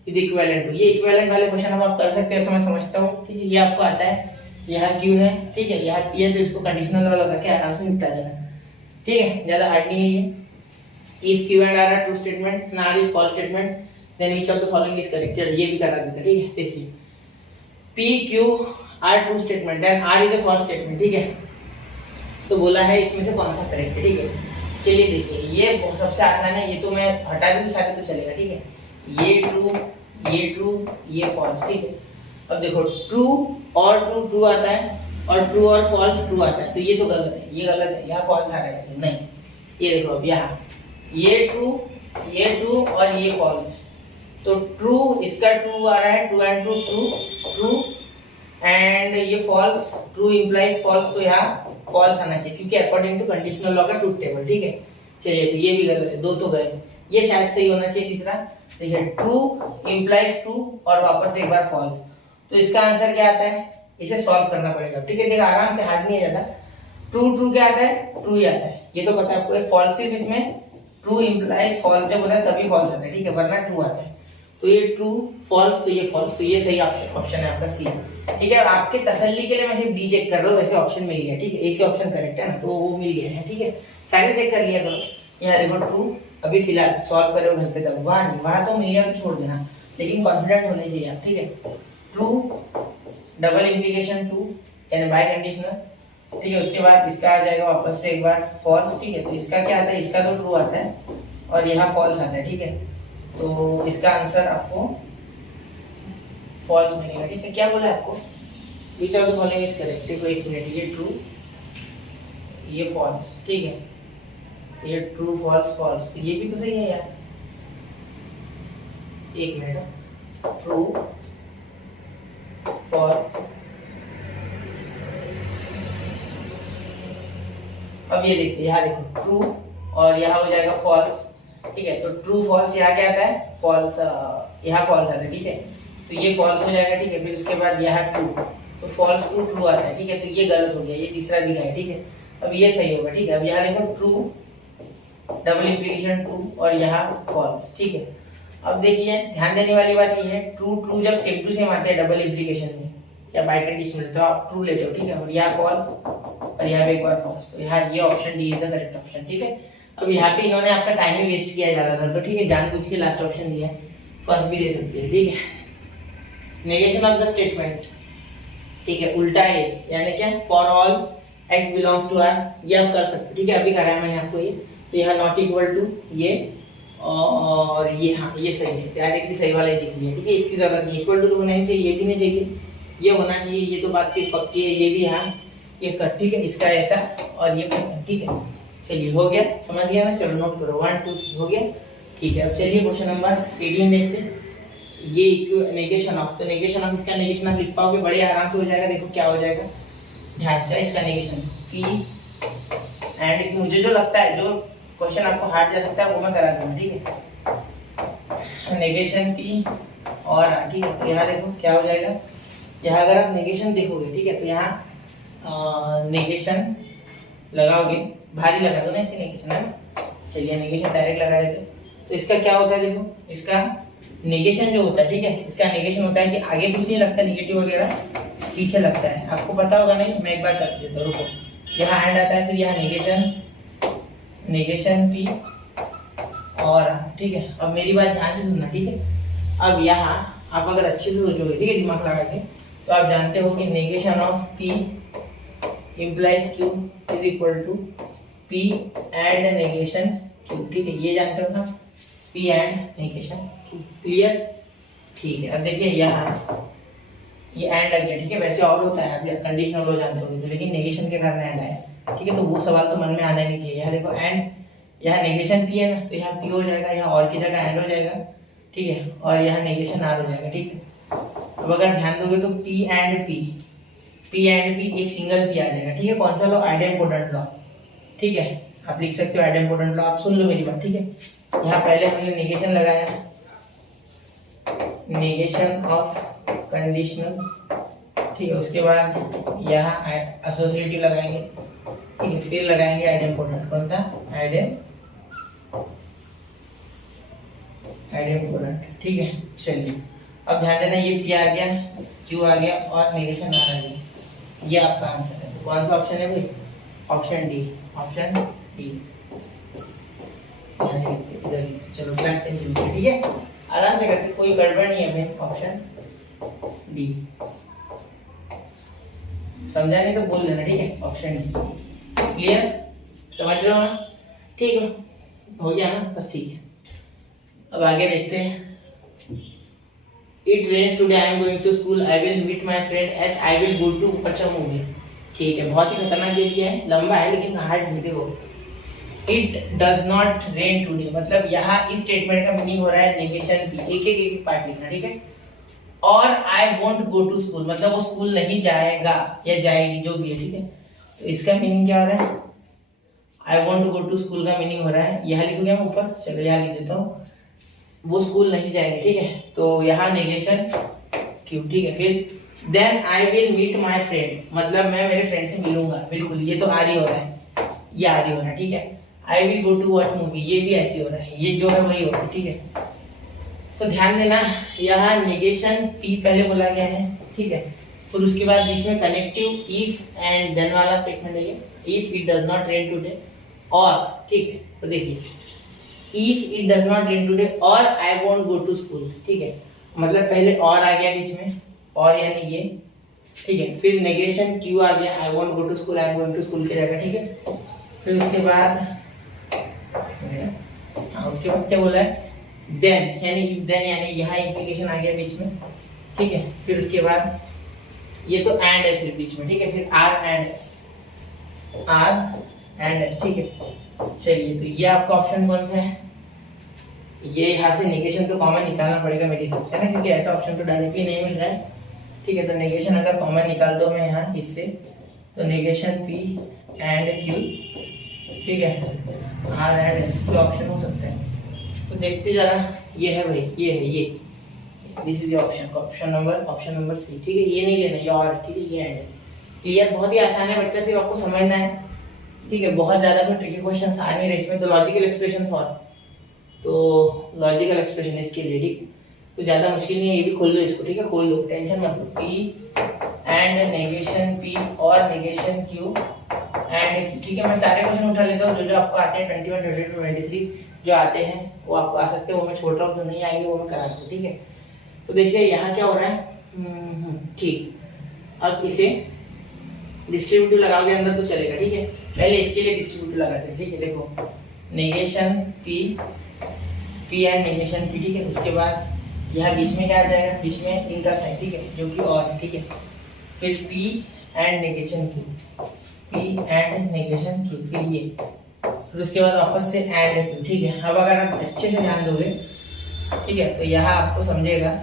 is equivalent to, ये इक्विवेलेंट वाले क्वेश्चन हम आप कर सकते हैं, ऐसा मैं समझता हूँ। ठीक है, ये आपको आता है, यहाँ Q है, ठीक है, यहाँ P है, तो इसको कंडीशनल लॉ लगा के आराम से निपटा देना। ठीक है, ज्यादा हार्ड नहीं है ये। If Q and R are true statement and R is false statement, then each of the following is correct. ये भी करा देते हैं। ठीक है, देखिए P Q R true statement and R is a false statement. ठीक है, तो बोला है इसमें से कौन सा करेक्ट है। ठीक है, चलिए देखिए, ये सबसे आसान है, ये तो मैं हटा भी सारे तो चलेगा। ठीक है, ये ट्रू, ये फॉल्स। ठीक है, अब देखो ट्रू और ट्रू आता है और ट्रू और फॉल्स ट्रू आता है, तो ये तो गलत है, ये गलत है, यहाँ फॉल्स आ रहा है नहीं। ये देखो अब यहाँ ये ट्रू और ये फॉल्स, तो ट्रू, इसका ट्रू आ रहा है, ट्रू एंड ट्रू एंड ये फॉल्स, ट्रू इंप्लाइज फॉल्स, तो यहाँ फॉल्स आना चाहिए क्योंकि अकॉर्डिंग टू कंडीशनल लॉ का ट्रूथ टेबल। ठीक है, चलिए तो ये भी गलत है, दो तो गए, ये शायद सही होना चाहिए तीसरा। देखिए ट्रू इंप्लाइज ट्रू और वापस एक बार फॉल्स, तो इसका आंसर क्या आता है, इसे सॉल्व करना पड़ेगा। ठीक है, देखिए आराम से, हार्ड नहीं है ज्यादा। ट्रू क्या आता है, ट्रू ही आता है, ये तो पता है आपको। फॉल्स सिर्फ इसमें ट्रू इंप्लाइज फॉल्स जब होता है तभी फॉल्स आता है। ठीक है, वरना ट्रू आता है। तो ये ट्रू फॉल्स, तो ये फॉल्स, तो ये सही ऑप्शन है आपका सी। ठीक है, आपके तसल्ली के लिए मैं सिर्फ डी चेक कर रहा हूँ, वैसे ऑप्शन मिल गया। ठीक है, एक ही ऑप्शन करेक्ट है ना, तो वो मिल गया है। ठीक है, सारे चेक कर लिया करो। यहाँ देखो ट्रू, अभी फिलहाल सॉल्व करो घर पे, तब वहाँ नहीं, वहाँ तो मिल गया तो छोड़ देना, लेकिन कॉन्फिडेंट होने चाहिए आप। ठीक है, ट्रू डबल इम्प्लीकेशन ट्रू यानी बाय कंडीशनल। ठीक है, उसके बाद इसका आ जाएगा वापस से एक बार फॉल्स। ठीक है, तो इसका क्या आता है, इसका तो ट्रू आता है और यहाँ फॉल्स आता है। ठीक है, तो इसका आंसर आपको फॉल्स मिलेगा। ठीक है, क्या बोला आपको, which of the following is correct. देखो एक मिनट, ये ट्रू, ये फॉल्स। ठीक है, ये ट्रू फॉल्स फॉल्स, तो ये भी तो सही है यार। एक मिनट, ट्रू फॉल्स, अब ये देखते हैं, यहाँ देखो ट्रू और यहाँ हो जाएगा फॉल्स। ठीक है, तो ट्रू फॉल्स यहाँ क्या आता है, फॉल्स, यहाँ फॉल्स आता है। ठीक है, तो ये फॉल्स हो जाएगा। ठीक है, फिर उसके बाद यहाँ ट्रू, तो फॉल्स ट्रू ट्रू आता है। ठीक है, तो ये गलत हो गया, ये तीसरा भी गया। ठीक है, अब ये सही होगा। ठीक है, अब यहाँ देखो ट्रू डबल इम्प्लीकेशन ट्रू और यहाँ फॉल्स। ठीक है, अब देखिए ध्यान देने वाली बात ये है, ट्रू ट्रू जब सेम टू सेम आते हैं डबल इम्प्लीकेशन में या बाय कंडीशन में, तो आप ट्रू ले जाओ। ठीक है, और यहाँ फॉल्स और यहाँ पे एक बार फॉल्स, तो यहाँ ये option D is the correct option. ठीक है, अब यहाँ पे इन्होंने आपका टाइम ही वेस्ट किया जा रहा था, तो ठीक है जानबूझ के लास्ट ऑप्शन दिया है, फर्स्ट भी दे सकते हैं। ठीक है, नेगेशन ऑफ द स्टेटमेंट। ठीक है, उल्टा है यानी क्या, for all x belongs to r, ये आप कर सकते। ठीक है, अभी कराया मैंने आपको ये, तो यहाँ नॉट इक्वल टू ये और ये, हाँ ये सही है, डायरेक्टली सही वाला ही दिख लिया। ठीक है, इसकी जरूरत नहीं, इक्वल टू तो होना ही चाहिए, ये भी नहीं चाहिए, ये होना चाहिए, ये तो बात की पक्की है, ये भी यहाँ ये कर। ठीक है, इसका ऐसा और ये कर। ठीक है, चलिए हो गया, समझ गया ना, चलो नोट करो, 1 2 3 हो गया। ठीक है, अब चलिए क्वेश्चन नंबर 18 देखते हैं। ये नेगेशन ऑफ, तो नेगेशन ऑफ, इसका नेगेशन आप लिख पाओगे बड़े आराम से हो जाएगा। देखो क्या हो जाएगा, ध्यान से, इसका नेगेशन पी एंड, मुझे जो लगता है जो क्वेश्चन आपको हार्ड जा सकता है वो मैं करा दूंगा। ठीक है, नेगेशन पी और ठीक है, तो यहाँ देखो क्या हो जाएगा, यहाँ अगर आप नेगेशन देखोगे, ठीक है, तो यहाँ नेगेशन लगाओगे, भारी लगा दो ना इसके नेगेशन है। चलिए नेगेशन डायरेक्ट लगा देते, तो इसका क्या होता है, देखो इसका नेगेशन जो होता है, ठीक है, इसका नेगेशन होता है कि आगे कुछ नहीं लगता निगेटिव वगैरह, पीछे लगता है। आपको पता होगा नहीं, मैं एक बार कर देता हूँ, रुको। यहाँ एंड आता है, फिर यहाँ नेगेशन पी और, ठीक है, अब मेरी बात ध्यान से सुनना। ठीक है, अब यहाँ आप अगर अच्छे से सोचोगे, ठीक है, दिमाग लगा के, तो आप जानते हो कि negation of P implies Q is equal to P and negation Q. ठीक है, ये जानते हो ना, P and negation Q, clear. ठीक है, अब देखिए यहाँ ये एंड लग गया। ठीक है, वैसे और होता है, आप कंडीशनल हो जानते हो, लेकिन नेगेशन के कारण एंड आया। ठीक है, तो वो सवाल तो मन में आना ही नहीं चाहिए। यहाँ देखो एंड, यहाँ नेगेशन पी है ना, तो यहाँ पी हो जाएगा, यहाँ और की जगह एंड हो जाएगा। ठीक है, और यहाँ नेगेशन आर हो जाएगा। ठीक है, अब अगर ध्यान दोगे तो पी एंड पी एक सिंगल पी आ जाएगा। ठीक है, कौन सा लॉ, आइडेम्पोटेंट लॉ। ठीक है, आप लिख सकते हो आइडेम्पोटेंट लॉ, आप सुन लो मेरी बात। ठीक है, यहाँ पहले हमने नेगेशन लगाया, नेगेशन ऑफ कंडीशनल। ठीक है, उसके बाद यहाँ एसोसिएटिव लगाएंगे। ठीक है, फिर लगाएंगे आइडेम्पोटेंट, कौन था, आइडेम्पोटेंट। ठीक है, चलिए अब ध्यान देना, ये पी आ गया, क्यू आ गया और नेगेशन आर आ गया, ये आपका आंसर है। तो कौन सा ऑप्शन है भाई, ऑप्शन डी, ऑप्शन डी। इधर चलो ब्लैक पेंसिल, ठीक है, आराम से करते, कोई गड़बड़ नहीं है भाई, ऑप्शन डी। समझा नहीं तो बोल देना। ठीक है, ऑप्शन डी, क्लियर, समझ रहे हो ना, ठीक है, हो गया ना, बस ठीक है। अब आगे देखते हैं। It rains today. I am going to school. I will meet my friend as I will go to watch a movie. ठीक है, बहुत ही खतरनाक दे दिया है, लंबा है लेकिन हार्ड नहीं। देखो, It does not rain today, मतलब यहाँ इस स्टेटमेंट का मीनिंग हो रहा है नेगेशन पी, एक पार्ट लिखना। ठीक है, और I won't go to school, मतलब वो स्कूल नहीं जाएगा या जाएगी, जो भी है। ठीक है, तो इसका मीनिंग क्या हो रहा है, I want go to school का मीनिंग हो रहा है, यहाँ लिखोगे हम ऊपर, चलो यहाँ लिख देता हूँ, वो स्कूल नहीं जाएंगे। ठीक है, तो यहाँ नेगेशन क्यों। ठीक है, फिर then I will meet my friend, मतलब मैं मेरे फ्रेंड से मिलूंगा, बिल्कुल, ये तो आ रही हो रहा है, ये आ रही हो रहा है। ठीक है, I will go to watch movie, ये भी ऐसे हो रहा है, ये जो है वही हो रहा है। ठीक है, तो ध्यान देना, यहाँ नेगेशन पी पहले बोला गया है, ठीक है। फिर उसके बाद बीच में कनेक्टिव इफ एंड देन वाला स्टेटमेंट है, if it does not rain today और, ठीक है। तो देखिए if it does not rain today और I won't go to school, ठीक है। मतलब पहले और आ गया बीच में, और यानी ये, ठीक है। फिर नेगेशन क्यू आ गया, I won't go to school, I am going to school की जगह, ठीक है। फिर उसके बाद हाँ, उसके बाद क्या बोला है, देन, यानी इफ देन, यानी यहाँ इम्प्लीकेशन आ गया बीच में, ठीक है। फिर उसके बाद ये तो एंड है सिर्फ बीच में, ठीक है। फिर R and S, R and S, ठीक है। चलिए, तो ये आपका ऑप्शन कौन सा है, ये यहाँ से नेगेशन तो कॉमन निकालना पड़ेगा मेरे हिसाब से ना, क्योंकि ऐसा ऑप्शन तो डायरेक्टली नहीं मिल रहा है, ठीक है। तो नेगेशन अगर कॉमन निकाल दो मैं यहाँ इससे, तो नेगेशन पी एंड क्यू, ठीक है, आर एंड एस के ऑप्शन हो सकते हैं। तो देखते जरा, ये है भाई, ये है, ये this is option, option number C, ठीक है। ये नहीं लेना, ये और, ठीक है, ये एंड है। क्लियर, बहुत ही आसान है बच्चा, सिर्फ आपको समझना है, ठीक है। बहुत ज्यादा कोई ट्रिकी क्वेश्चन आ नहीं रहे इसमें। तो लॉजिकल एक्सप्रेशन फॉर, तो लॉजिकल एक्सप्रेशन इसके लिए, ठीक, तो ज्यादा मुश्किल नहीं है, ये भी खोल दो इसको, ठीक है, खोल दो, टेंशन मत लो। पी एंड नेगेशन पी और नेगेशन क्यू एंड, ठीक है। मैं सारे क्वेश्चन उठा लेता हूँ, जो आपको आते हैं 21, 22, 23 जो आते हैं वो आपको आ सकते हैं, वो मैं छोड़ रहा हूँ, जो नहीं आएंगे वो मैं करा दूँ, ठीक है। तो देखिए यहाँ क्या हो रहा है, ठीक। अब इसे डिस्ट्रीब्यूटिव लगाओगे अंदर तो चलेगा, ठीक है। पहले इसके लिए डिस्ट्रीब्यूटिव लगाते हैं, ठीक है। देखो negation P and negation P, ठीक है। उसके बाद यहाँ बीच में क्या आ जाएगा, बीच में इनका साइन, ठीक है, जो कि और, ठीक है। फिर P and negation Q, P and negation Q, फिर ये, फिर उसके बाद वापस से एंड क्यू, ठीक है। अब अगर आप अच्छे से ध्यान दोगे, ठीक है, तो यहाँ आपको समझेगा,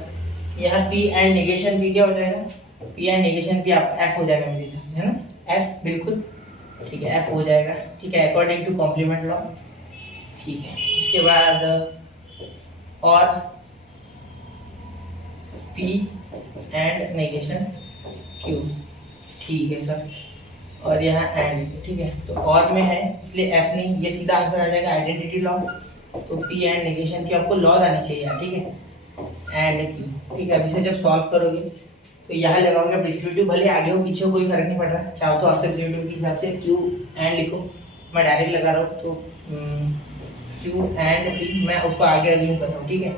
यहाँ पी एंड नेगेशन पी क्या हो जाएगा, पी एंड नेगेशन पी आपका एफ हो जाएगा मेरे हिसाब से, है ना, एफ, बिल्कुल, ठीक है, एफ हो जाएगा, ठीक है, अकॉर्डिंग टू कॉम्प्लीमेंट लॉ, ठीक है। इसके बाद और पी एंड नेगेशन क्यू, ठीक है सर, और यहाँ एंड, ठीक है। तो और में है इसलिए एफ नहीं, ये सीधा आंसर आ जाएगा आइडेंटिटी लॉ। तो पी एंड नेगेशन की आपको लॉज आनी चाहिए यार, ठीक है, एंड क्यू, ठीक है। अब इसे जब सॉल्व करोगे तो यहाँ लगाओगे आप डिस्ट्रीब्यूटिव, भले आगे हो पीछे हो कोई फर्क नहीं पड़ रहा, चाहो तो असेसिबिलिटी के हिसाब से क्यू एंड लिखो, मैं डायरेक्ट लगा रहा हूँ, तो क्यू एंड पी मैं उसको आगे अज्यूम कर रहा हूँ, ठीक है।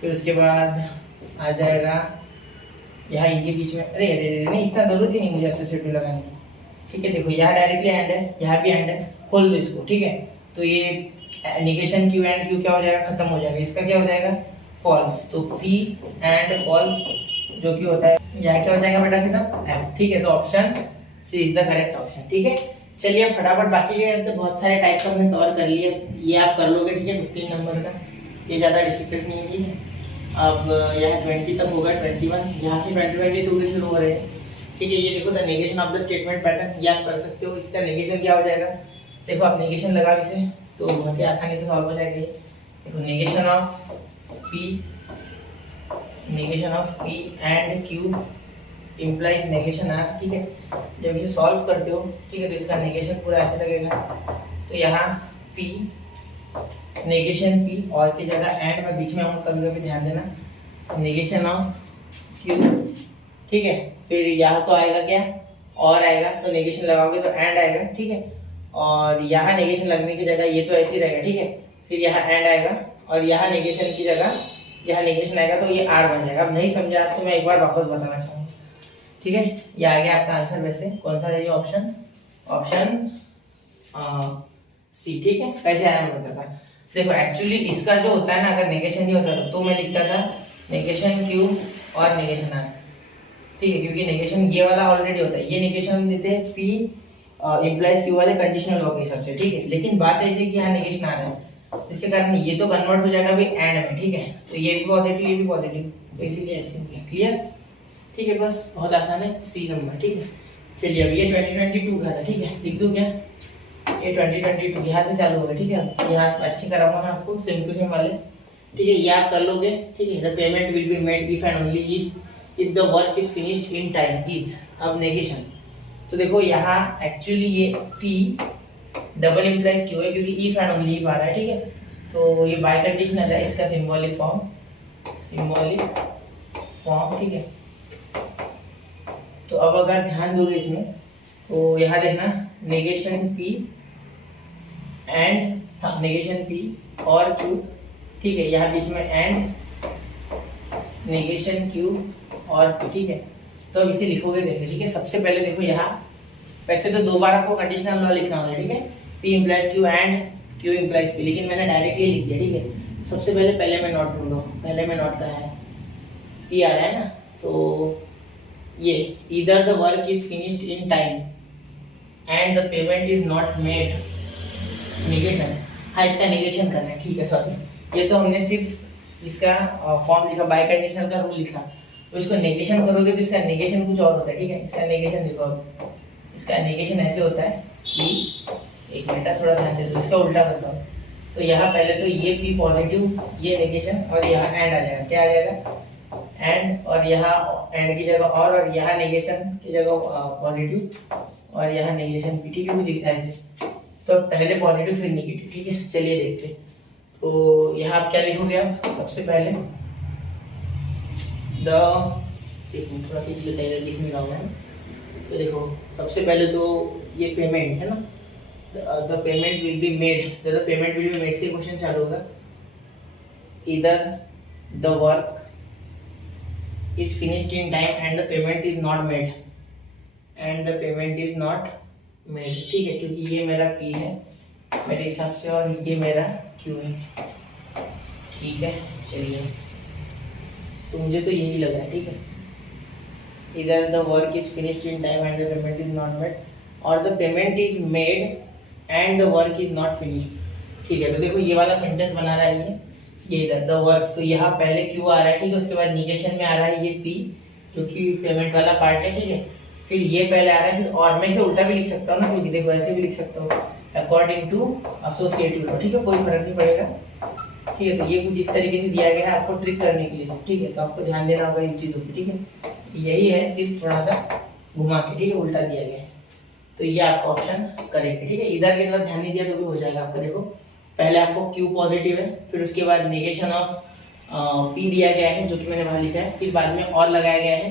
फिर उसके बाद आ जाएगा यहाँ इनके बीच में, अरे अरे अरे नहीं, इतना जरूरत ही नहीं मुझे असेसिबिलिटी लगाने की, ठीक है। देखो यहाँ डायरेक्टली एंड है, यहाँ भी एंड है, खोल दो इसको, ठीक है। तो ये नेगेशन क्यू एंड क्यू क्या हो जाएगा, खत्म हो जाएगा, इसका क्या हो जाएगा, फॉल्स। तो पी एंड फॉल्स जो कि होता है, यहाँ क्या हो जाएगा बेटा कितना, ठीक है। तो option C is the correct option, ठीक है। चलिए अब फटाफट बाकी के तो बहुत सारे टाइप का हमने कवर कर लिए, ये आप कर लोगे, ठीक है। 15 नंबर का ये ज़्यादा डिफिकल्ट नहीं है, ठीक है। अब यहाँ 20 तक होगा, 21, यहाँ से 21 2 से शुरू हो रहे हैं, ठीक है। ये देखो the negation of the statement pattern, ये आप कर सकते हो। इसका नेगेशन क्या हो जाएगा, देखो आप नेगेशन लगा इसे तो बहुत ही आसानी से सॉल्व हो जाएगा ये। देखो negation of P and Q implies negation R, ठीक है। जब इसे सॉल्व करते हो, ठीक है, तो इसका नेगेशन पूरा ऐसे लगेगा। तो यहाँ पी नेगेशन पी और की जगह एंड में बीच में हम कभी कभी ध्यान देना, नेगेशन ऑफ क्यू, ठीक है। फिर यहाँ तो आएगा क्या, और आएगा, तो नेगेशन लगाओगे तो एंड आएगा, ठीक है। और यहाँ नेगेशन लगने की जगह ये तो ऐसे ही रहेगा, ठीक है। फिर यहाँ एंड आएगा और यहाँ नेगेशन की जगह यहाँ नेगेशन आएगा, तो ये आर बन जाएगा। अब नहीं समझा तो मैं एक बार वापस बताना चाहूँगा, ठीक है। ये आ गया आपका आंसर। वैसे कौन सा है ये ऑप्शन, ऑप्शन सी, ठीक है। कैसे आया मैं बताता। देखो एक्चुअली इसका जो होता है ना, अगर नेगेशन नहीं होता तो मैं लिखता था नेगेशन क्यू और नेगेशन आर, ठीक है, क्योंकि नेगेशन ये वाला ऑलरेडी होता है, ये नेगेशन देते पी इम्प्लाइज क्यू वाले कंडीशनल लॉ के हिसाब से, ठीक है। लेकिन बात ऐसी कि यहाँ नेगेशन आ रहा है, इसके कारण ये तो कन्वर्ट हो जाएगा भी एंड में, ठीक है। तो ये भी पॉजिटिव, ये भी पॉजिटिव, तो इसीलिए ऐसे हो गया। क्लियर, ठीक है, बस बहुत आसान है, सी नंबर, ठीक है। चलिए अब ये 2022 का था, ठीक है, लिख दूं क्या, ये 2022 यहाँ से चालू होगा, ठीक है। यहाँ से अच्छे कराऊंगा मैं आपको सेम टू सेम वाले, ठीक है। ये आप कर लोगे, ठीक है। The payment will be made if and only if the work is finished in time is. अब नेगेशन, तो देखो यहाँ एक्चुअली ये पी डबल इम्प्लाइज क्यों है, क्योंकि इफ एंड ओनली इफ आ रहा है, ठीक है। तो ये बाय कंडीशनल है, इसका सिंबॉलिक फॉर्म सिंबॉलिक फॉर्म, ठीक है। तो अब अगर ध्यान दोगे इसमें तो यहाँ देखना नेगेशन P एंड, हाँ नेगेशन P और Q, ठीक है। यहाँ बीच में एंड नेगेशन Q और P, ठीक है। तो अब इसे लिखोगे कैसे, ठीक है। सबसे पहले देखो यहाँ, वैसे तो 2 बार आपको कंडीशनल लॉ लिखना होगा, ठीक है। P implies Q and Q implies P, लेकिन मैंने डायरेक्टली लिख दिया, ठीक है। सबसे पहले मैं नोट ढूंढो, पहले मैं नोट का है P आ रहा है ना, तो ये इधर the work is finished in time and the payment is not made, negation, हाँ इसका नेगेशन करना है, ठीक है। सॉरी, ये तो हमने सिर्फ इसका फॉर्म लिखा, बाय कंडीशनल का रूल लिखा, तो इसको नेगेशन करोगे तो इसका नेगेशन कुछ और होता है, ठीक है। इसका नेगेशन देखो, इसका नेगेशन ऐसे होता है कि, एक मिनट थोड़ा ध्यान दे दो, इसका उल्टा करता हूँ। तो यहाँ पहले तो ये P पॉजिटिव, ये नेगेशन, और यहाँ एंड आ जाएगा, क्या आ जाएगा एंड, और यहाँ एंड की जगह और यहाँ नेगेशन की जगह पॉजिटिव, और यहाँ नेगेशन P, ठीक है। कुछ ऐसे, तो पहले पॉजिटिव फिर नेगेटिव, ठीक है। चलिए देखते हैं। तो यहाँ आप क्या लिखोगे, आप सबसे पहले एक मिनट थोड़ा पीछे लेते हैं, दिख नहीं रहा हूँ। तो देखो सबसे पहले तो ये पेमेंट है ना, the payment will be made, the payment will be made से क्वेश्चन चालू होगा। इधर the work is finished in time and the payment is not made, and the payment is not made, ठीक है। क्योंकि ये मेरा P है मेरे हिसाब से और ये मेरा Q है, ठीक है। चलिए, तो मुझे तो यही लगा है, ठीक है। इधर the work is finished in time and the payment is not made, और the payment is made and the work is not finished, ठीक है। तो देखो ये वाला सेंटेंस बना रहा है ये इधर द वर्क, तो यहाँ पहले Q आ रहा है, ठीक है। उसके बाद निगेशन में आ रहा है ये P, जो कि पेमेंट वाला पार्ट है, ठीक है। फिर ये पहले आ रहा है, फिर और मैं इसे उल्टा भी लिख सकता हूँ ना, क्योंकि देखो ऐसे भी लिख सकता हूँ, अकॉर्डिंग टू एसोसिएटिव लॉ, ठीक है। कोई फर्क नहीं पड़ेगा, ठीक है। तो ये कुछ इस तरीके से दिया गया है आपको ट्रिक करने के लिए, ठीक है। तो आपको ध्यान देना होगा इन चीज़ों की, ठीक है। यही है, सिर्फ थोड़ा सा घुमा के, ठीक है, उल्टा दिया गया है। तो ये आपका ऑप्शन करेक्ट है, ठीक है। इधर की तरफ ध्यान नहीं दिया तो भी हो जाएगा आपका। देखो पहले आपको Q पॉजिटिव है, फिर उसके बाद नेगेशन ऑफ P दिया गया है, जो कि मैंने वहाँ लिखा है, फिर बाद में और लगाया गया है,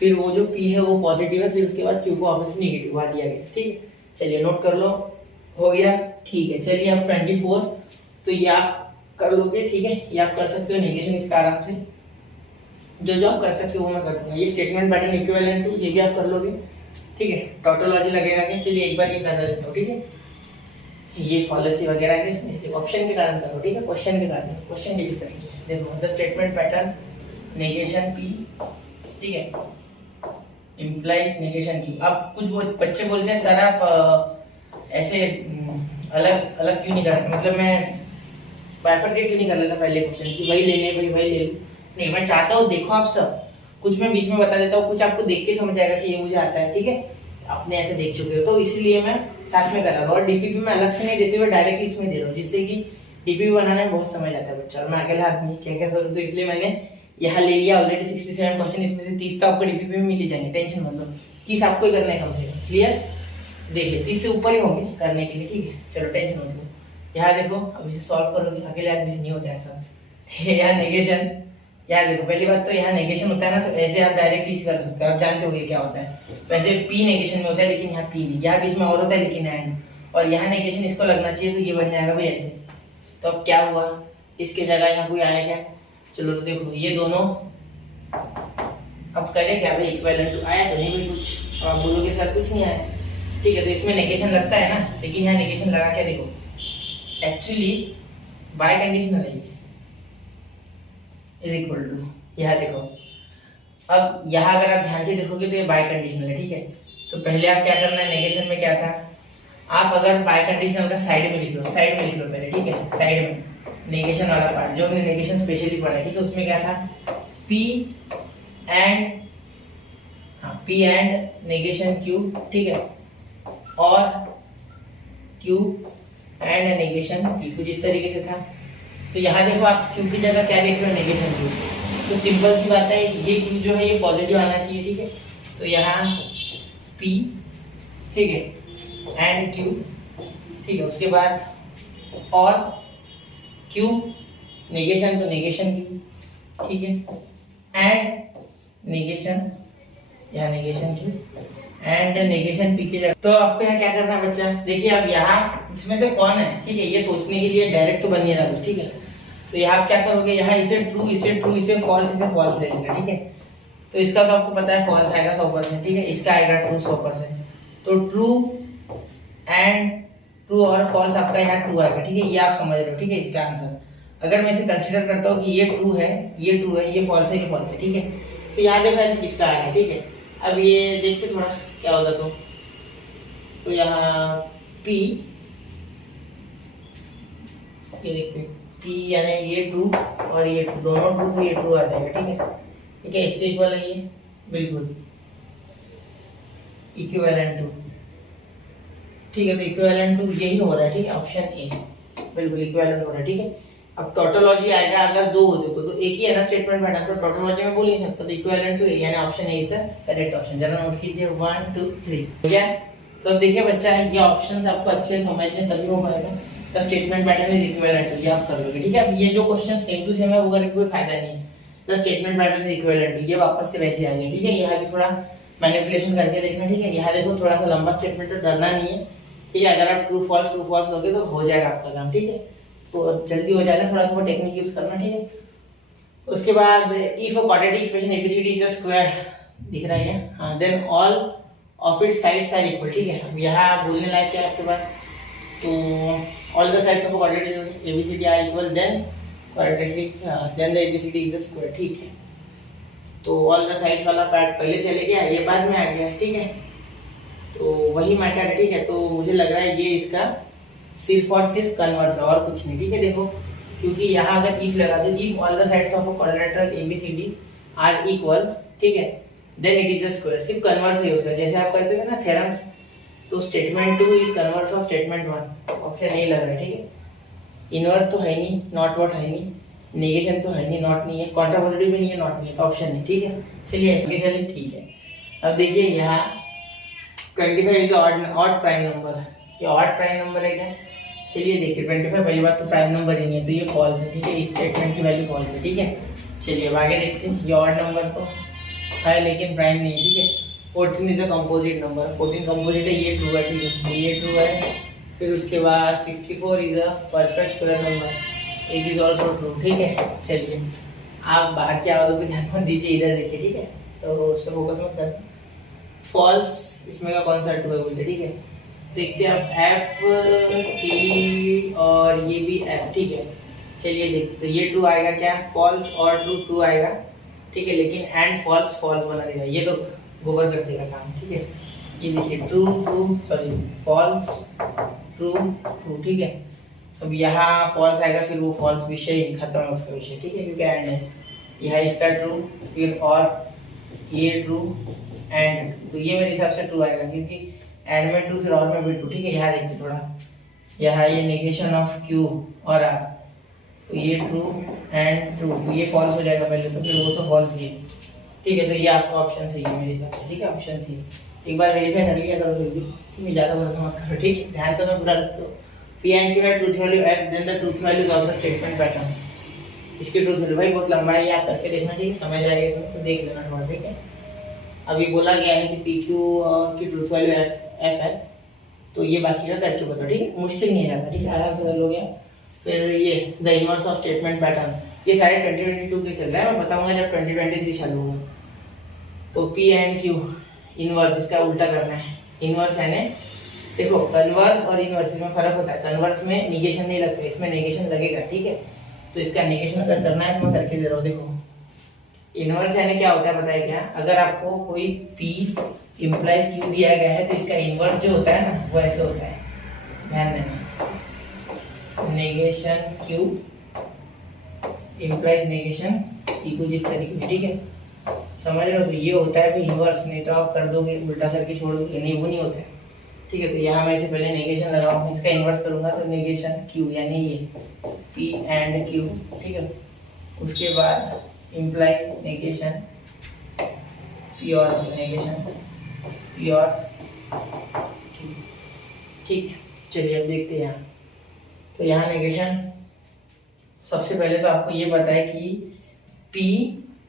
फिर वो जो P है वो पॉजिटिव है, फिर उसके बाद Q को वापस नेगेटिव वहाँ दिया गया, ठीक है। चलिए नोट कर लो, हो गया, ठीक है। चलिए अब 24, तो ये आप कर लोगे, ठीक है। ये आप कर सकते हो नेगेशन इसका आराम से, जो आप कर सकते हो वो मैं कर दूंगा। ये स्टेटमेंट पैटर्न इक्विवेलेंट टू, ये भी आप कर लोगे, ठीक है। टोटोलॉजी लगेगा क्या, चलिए एक बार ये बता देता हूँ, ठीक है। ये फॉलोसी वगैरह है इसमें, इसलिए ऑप्शन के कारण करो, ठीक है। क्वेश्चन के कारण, क्वेश्चन डिलीट करेंगे। देखो the statement pattern negation P, ठीक है, इम्प्लाइज नेगेशन Q। अब कुछ बच्चे बोलते हैं सर आप ऐसे अलग अलग क्यों नहीं कर रहे, मतलब मैं बाइफरकेट क्यों नहीं कर लेता पहले क्वेश्चन की, वही ले ले भाई वही ले लो। नहीं, मैं चाहता हूँ देखो आप सब, कुछ मैं बीच में बता देता हूँ, कुछ आपको देख के समझ आएगा कि ये मुझे आता है, ठीक है। आपने ऐसे देख चुके हो, तो इसलिए मैं साथ में कर रहा हूँ। और डीपीपी में अलग से नहीं देते हुए डायरेक्टली इसमें दे रहा हूँ, जिससे कि डीपीपी बनाने में बहुत समय जाता है बच्चा, और मैं अकेला आदमी क्या क्या करूँ, तो इसलिए मैंने यहाँ ले लिया। ऑलरेडी 67 क्वेश्चन, इसमें से 30 तो आपको डीपीपी में मिल ही जाएंगे, टेंशन मत लो। 30 आपको ही करना है कम से कम, क्लियर। देखिए 30 से ऊपर ही होंगे करने के लिए, ठीक है। चलो टेंशन मत लो। यहाँ देखो अब इसे सॉल्व करोगे, अकेले आदमी से नहीं होता है ऐसा। यहाँ नेगेशन, यहाँ देखो पहली बात तो यहाँ नेगेशन होता है ना, तो ऐसे आप डायरेक्टली कर सकते हो, आप जानते हो ये क्या होता है। वैसे P नेगेशन में होता है, लेकिन यहाँ P नहीं, यहाँ बीच में और होता है लेकिन एंड, और यहाँ नेगेशन इसको लगना चाहिए, तो ये बन जाएगा भाई ऐसे। तो अब क्या हुआ, इसके जगह यहाँ कोई आया क्या, चलो तो देखो ये दोनों अब करें क्या भाई, इक्विवेलेंट टू आया तो नहीं भाई कुछ, आप बोलोगे सर कुछ नहीं आया, ठीक है। तो इसमें नेगेशन लगता है ना, लेकिन यहाँ नेगेशन लगा क्या, देखो एक्चुअली बाय कंडीशनल है, इज इक्वल टू, यहाँ देखो अब यहाँ अगर आप ध्यान से देखोगे तो ये बाय कंडीशनल है, ठीक है। तो पहले आप क्या करना है, नेगेशन में क्या था, आप अगर बाय कंडीशनल का साइड में लिख लो, साइड में लिख लो पहले, ठीक है। साइड में नेगेशन वाला पार्ट जो हमने नेगेशन स्पेशली पढ़ा है, ठीक है, उसमें क्या था P एंड नेगेशन Q, ठीक है, और Q एंड नेगेशन P, कुछ इस तरीके से था। तो यहाँ देखो आप Q की जगह क्या देख रहे हो, नेगेशन Q, तो सिंपल सी बात है, ये Q जो है ये पॉजिटिव आना चाहिए, ठीक है। तो यहाँ P, ठीक है, एंड Q, ठीक है, उसके बाद और Q नेगेशन, तो नेगेशन Q, ठीक है, एंड नेगेशन, यहाँ negation Q and negation P के जगह। तो आपको यहाँ क्या करना है बच्चा, देखिए अब यहाँ इसमें से कौन है, ठीक है, ये सोचने के लिए डायरेक्ट तो बन नहीं रहा कुछ, ठीक है। तो यहाँ आप क्या करोगे, यहाँ इसे ट्रू, इसे ट्रू, इसे फॉल्स ले लेंगे, ठीक है। तो इसका तो आपको पता है फॉल्स आएगा 100%, ठीक है, इसका आएगा ट्रू 100%। तो ट्रू एंड ट्रू और फॉल्स आपका यहाँ ट्रू आएगा, ठीक है, ये आप समझ रहे हो, ठीक है। इसका आंसर अगर मैं इसे कंसीडर करता हूँ कि ये ट्रू है, ये ट्रू है, ये फॉल्स है, ये फॉल्स है, ठीक है। तो यहाँ देखो ऐसे किसका आएगा, ठीक है। अब ये देखते थोड़ा क्या होगा, तो यहाँ P, ये देखते P यानी ये ट्रू और ये ट्रू, दोनों ट्रू, तो ये ट्रू आ जाएगा, ठीक है। ठीक है, इसके इक्वल है ये, बिल्कुल इक्विवेलेंट टू, ठीक है। तो इक्विवेलेंट टू यही हो रहा है, ठीक है, ऑप्शन ए बिल्कुल इक्विवेलेंट हो रहा है, ठीक है। अब टोटोलॉजी आएगा अगर दो हो तो एक ही है ना स्टेटमेंट पैटर्न, तो टोटोलॉजी में बोल नहीं सकता, तो इक्विवेलेंट टू ए यानी option A is the correct option. जरा नोट कीजिए 1 2 3, हो गया। तो अब देखिए बच्चा, ये ऑप्शंस आपको अच्छे से समझने तभी हो पाएगा। The statement pattern is equivalent to, ये आप कर लोगे, ठीक है। अब ये जो क्वेश्चन सेम टू सेम है वो करने का कोई फायदा नहीं है। The statement pattern is equivalent to, ये वापस से वैसे आ गया, ठीक है। यहाँ भी थोड़ा मैनिपुलेशन करके देखना, ठीक है। यहाँ देखो थोड़ा सा लंबा स्टेटमेंट है, डरना नहीं है, ठीक है। अगर आप ट्रू फॉल्स लोगे तो हो जाएगा आपका काम, ठीक है। तो जल्दी हो जाएगा, थोड़ा सा वो टेक्निक यूज करना, ठीक है। उसके बाद if a quadratic equation ABCD is a square, दिख रहा है हाँ, then all of its sides are equal, ठीक है। अब यहाँ बोलने लायक क्या है आपके पास, तो all the sides of a quadratic ABCD are equal, then quadratic, then the ABCD is a square, ठीक है। तो ऑल द साइड्स वाला पार्ट पहले चले गया, ये बाद में आ गया, ठीक है। तो वही मैटर है, ठीक है। तो मुझे लग रहा है ये इसका सिर्फ और सिर्फ कन्वर्स है और कुछ नहीं, ठीक है। देखो क्योंकि यहाँ अगर इफ लगा दो, if all the sides of a quadrilateral ABCD are equal, ठीक है, then it is a square, सिर्फ कन्वर्स है उसका, जैसे आप करते थे ना थ्योरम्स। तो statement 2 is converse of statement 1, option A लग रहा है, ठीक है। इनवर्स तो है नहीं, नॉट व्हाट है नहीं, नेगेशन तो है नहीं, नॉट नहीं है, कॉन्ट्रापोजिटिव भी नहीं है, नॉट नहीं है, तो ऑप्शन नहीं, ठीक है। चलिए चलिए ठीक है। अब देखिए यहाँ 25 इज ऑड प्राइम नंबर, ये ऑड प्राइम नंबर है क्या, चलिए देखिए 25 पहली बात तो प्राइम नंबर ही नहीं है, तो ये फॉल्स है, ठीक है। इस स्टेटमेंट की वैल्यू फॉल्स है, ठीक है। चलिए अब आगे देखते हैं, ये ऑड नंबर तो है लेकिन प्राइम नहीं है, ठीक है। 14 is a composite number, 14 composite है, ये ट्रू है, ठीक है, ये ट्रू है। फिर उसके बाद 64 is a perfect square number, it is also true, ठीक है। चलिए आप बाहर की आवाज़ों पर ध्यान मत दीजिए, इधर देखिए, ठीक है, तो उस पर फोकस मत करना। फॉल्स इसमें का कौन सा ट्रू है बोलते, ठीक है। देखते हैं आप एफ टी और ये भी एफ, ठीक है। चलिए देखते, तो ये ट्रू आएगा क्या, फॉल्स और ट्रू ट्रू आएगा, ठीक है। लेकिन एंड फॉल्स फॉल्स बना देगा, ये तो गोबर कर देगा काम, ठीक है। ये देखिए true true sorry false true true, ठीक है। अब यहाँ फॉल्स आएगा, फिर वो फॉल्स विषय खत्म है उसका विषय, ठीक है, क्योंकि एंड है। यहाँ इसका ट्रू, फिर और ये ट्रू एंड, तो ये मेरे हिसाब से ट्रू आएगा, क्योंकि एंड में ट्रू फिर और में भी ट्रू, ठीक है। यहाँ देखिए थोड़ा, यहाँ ये नेगेशन ऑफ क्यू और आर, तो ये ट्रू एंड ट्रू, तो ये फॉल्स हो जाएगा पहले, तो फिर वो तो फॉल्स ही है, ठीक है। तो ये आपका ऑप्शन सही है मेरे हिसाब से, ठीक है, ऑप्शन सी। एक बार वेरीफाई कर लिया करो फिर भी, ठीक है, ज़्यादा भरोसा मत करो, ठीक है। ध्यान तो मैं पूरा रखता हूँ। पी एंड क्यू है truth value F, then the truth values of the statement pattern, इसकी ट्रूथ वैल्यू भाई बहुत लंबा है, ये आप करके देखना, ठीक है, समझ आ जाएगा इसमें, तो देख लेना थोड़ा, ठीक है। अभी बोला गया है कि पी क्यू की ट्रूथ वैल्यू एफ है, तो ये बाकी का करके बताओ, ठीक है, मुश्किल नहीं है ज़्यादा, ठीक है, आराम से कर लोगे। फिर ये the inverse of statement pattern, ये सारे 2022 के चल रहा है, मैं बताऊंगा जब 2023 चालू होगा। तो पी एंड क्यू इनवर्स, इसका उल्टा करना है। इनवर्स यानी देखो कन्वर्स और इनवर्स में फर्क होता है, कन्वर्स में निगेशन नहीं लगता, इसमें निगेशन लगेगा, ठीक है। तो इसका निगेशन अगर करना है तो मैं करके दे रहा हूँ। देखो इनवर्स यानी क्या होता है पता है क्या, अगर आपको कोई P इम्प्लाइज Q दिया गया है तो इसका इनवर्स जो होता है ना वो ऐसे होता है, ध्यान देना, negation Q implies negation P को जिस तरीके से, ठीक है, समझ रहे हो। तो ये होता है भाई इनवर्स, नहीं तो आप कर दोगे उल्टा करके छोड़ दोगे, नहीं वो नहीं होता है, ठीक है। तो यहाँ मैं इसे पहले नेगेशन लगाऊंगा, इसका इनवर्स करूंगा तो नेगेशन Q यानी ये P एंड Q, ठीक है। उसके बाद implies negation pure negation pure, ठीक है। चलिए अब देखते हैं यहाँ, तो यहाँ नेगेशन सबसे पहले तो आपको ये पता है कि P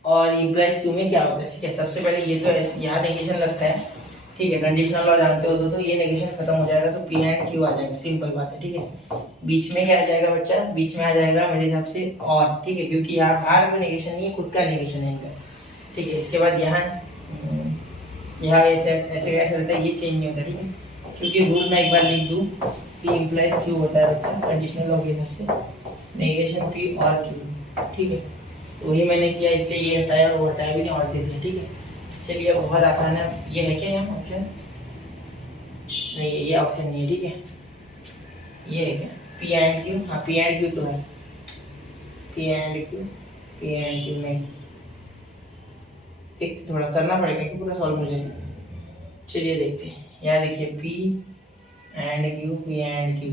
और इम्प्लाइज Q में क्या होता है, ठीक है। सबसे पहले ये तो यहाँ नेगेशन लगता है, ठीक है। कंडीशनल लॉ जानते हो तो ये नेगेशन खत्म हो जाएगा, तो P एंड Q आ जाएगा, सिंपल बात है, ठीक है। बीच में क्या आ जाएगा बच्चा, बीच में आ जाएगा मेरे हिसाब से और, ठीक है, क्योंकि यहाँ बाहर का नेगेशन नहीं है, खुद का नेगेशन है इनका, ठीक है। इसके बाद यहाँ ऐसे ऐसे कैसे रहता है, ये चेंज नहीं होता, ठीक है, क्योंकि रूल में एक बार लिख दूँ P इम्प्लाइज Q होता है बच्चा, कंडीशनल लॉ के हिसाब से नेगेशन P और Q, ठीक है। तो वही मैंने किया, इसलिए ये हटाया और वो हटाया भी नहीं और दे दिया, ठीक है। चलिए बहुत आसान है, ये है क्या यहाँ ऑप्शन, नहीं ये ऑप्शन नहीं है, ठीक है। ये है क्या P एंड Q, हाँ P एंड Q तो है, P एंड Q नहीं, देखते थोड़ा करना पड़ेगा कि पूरा सॉल्व मुझे। चलिए देखते हैं, यहाँ देखिए P एंड Q,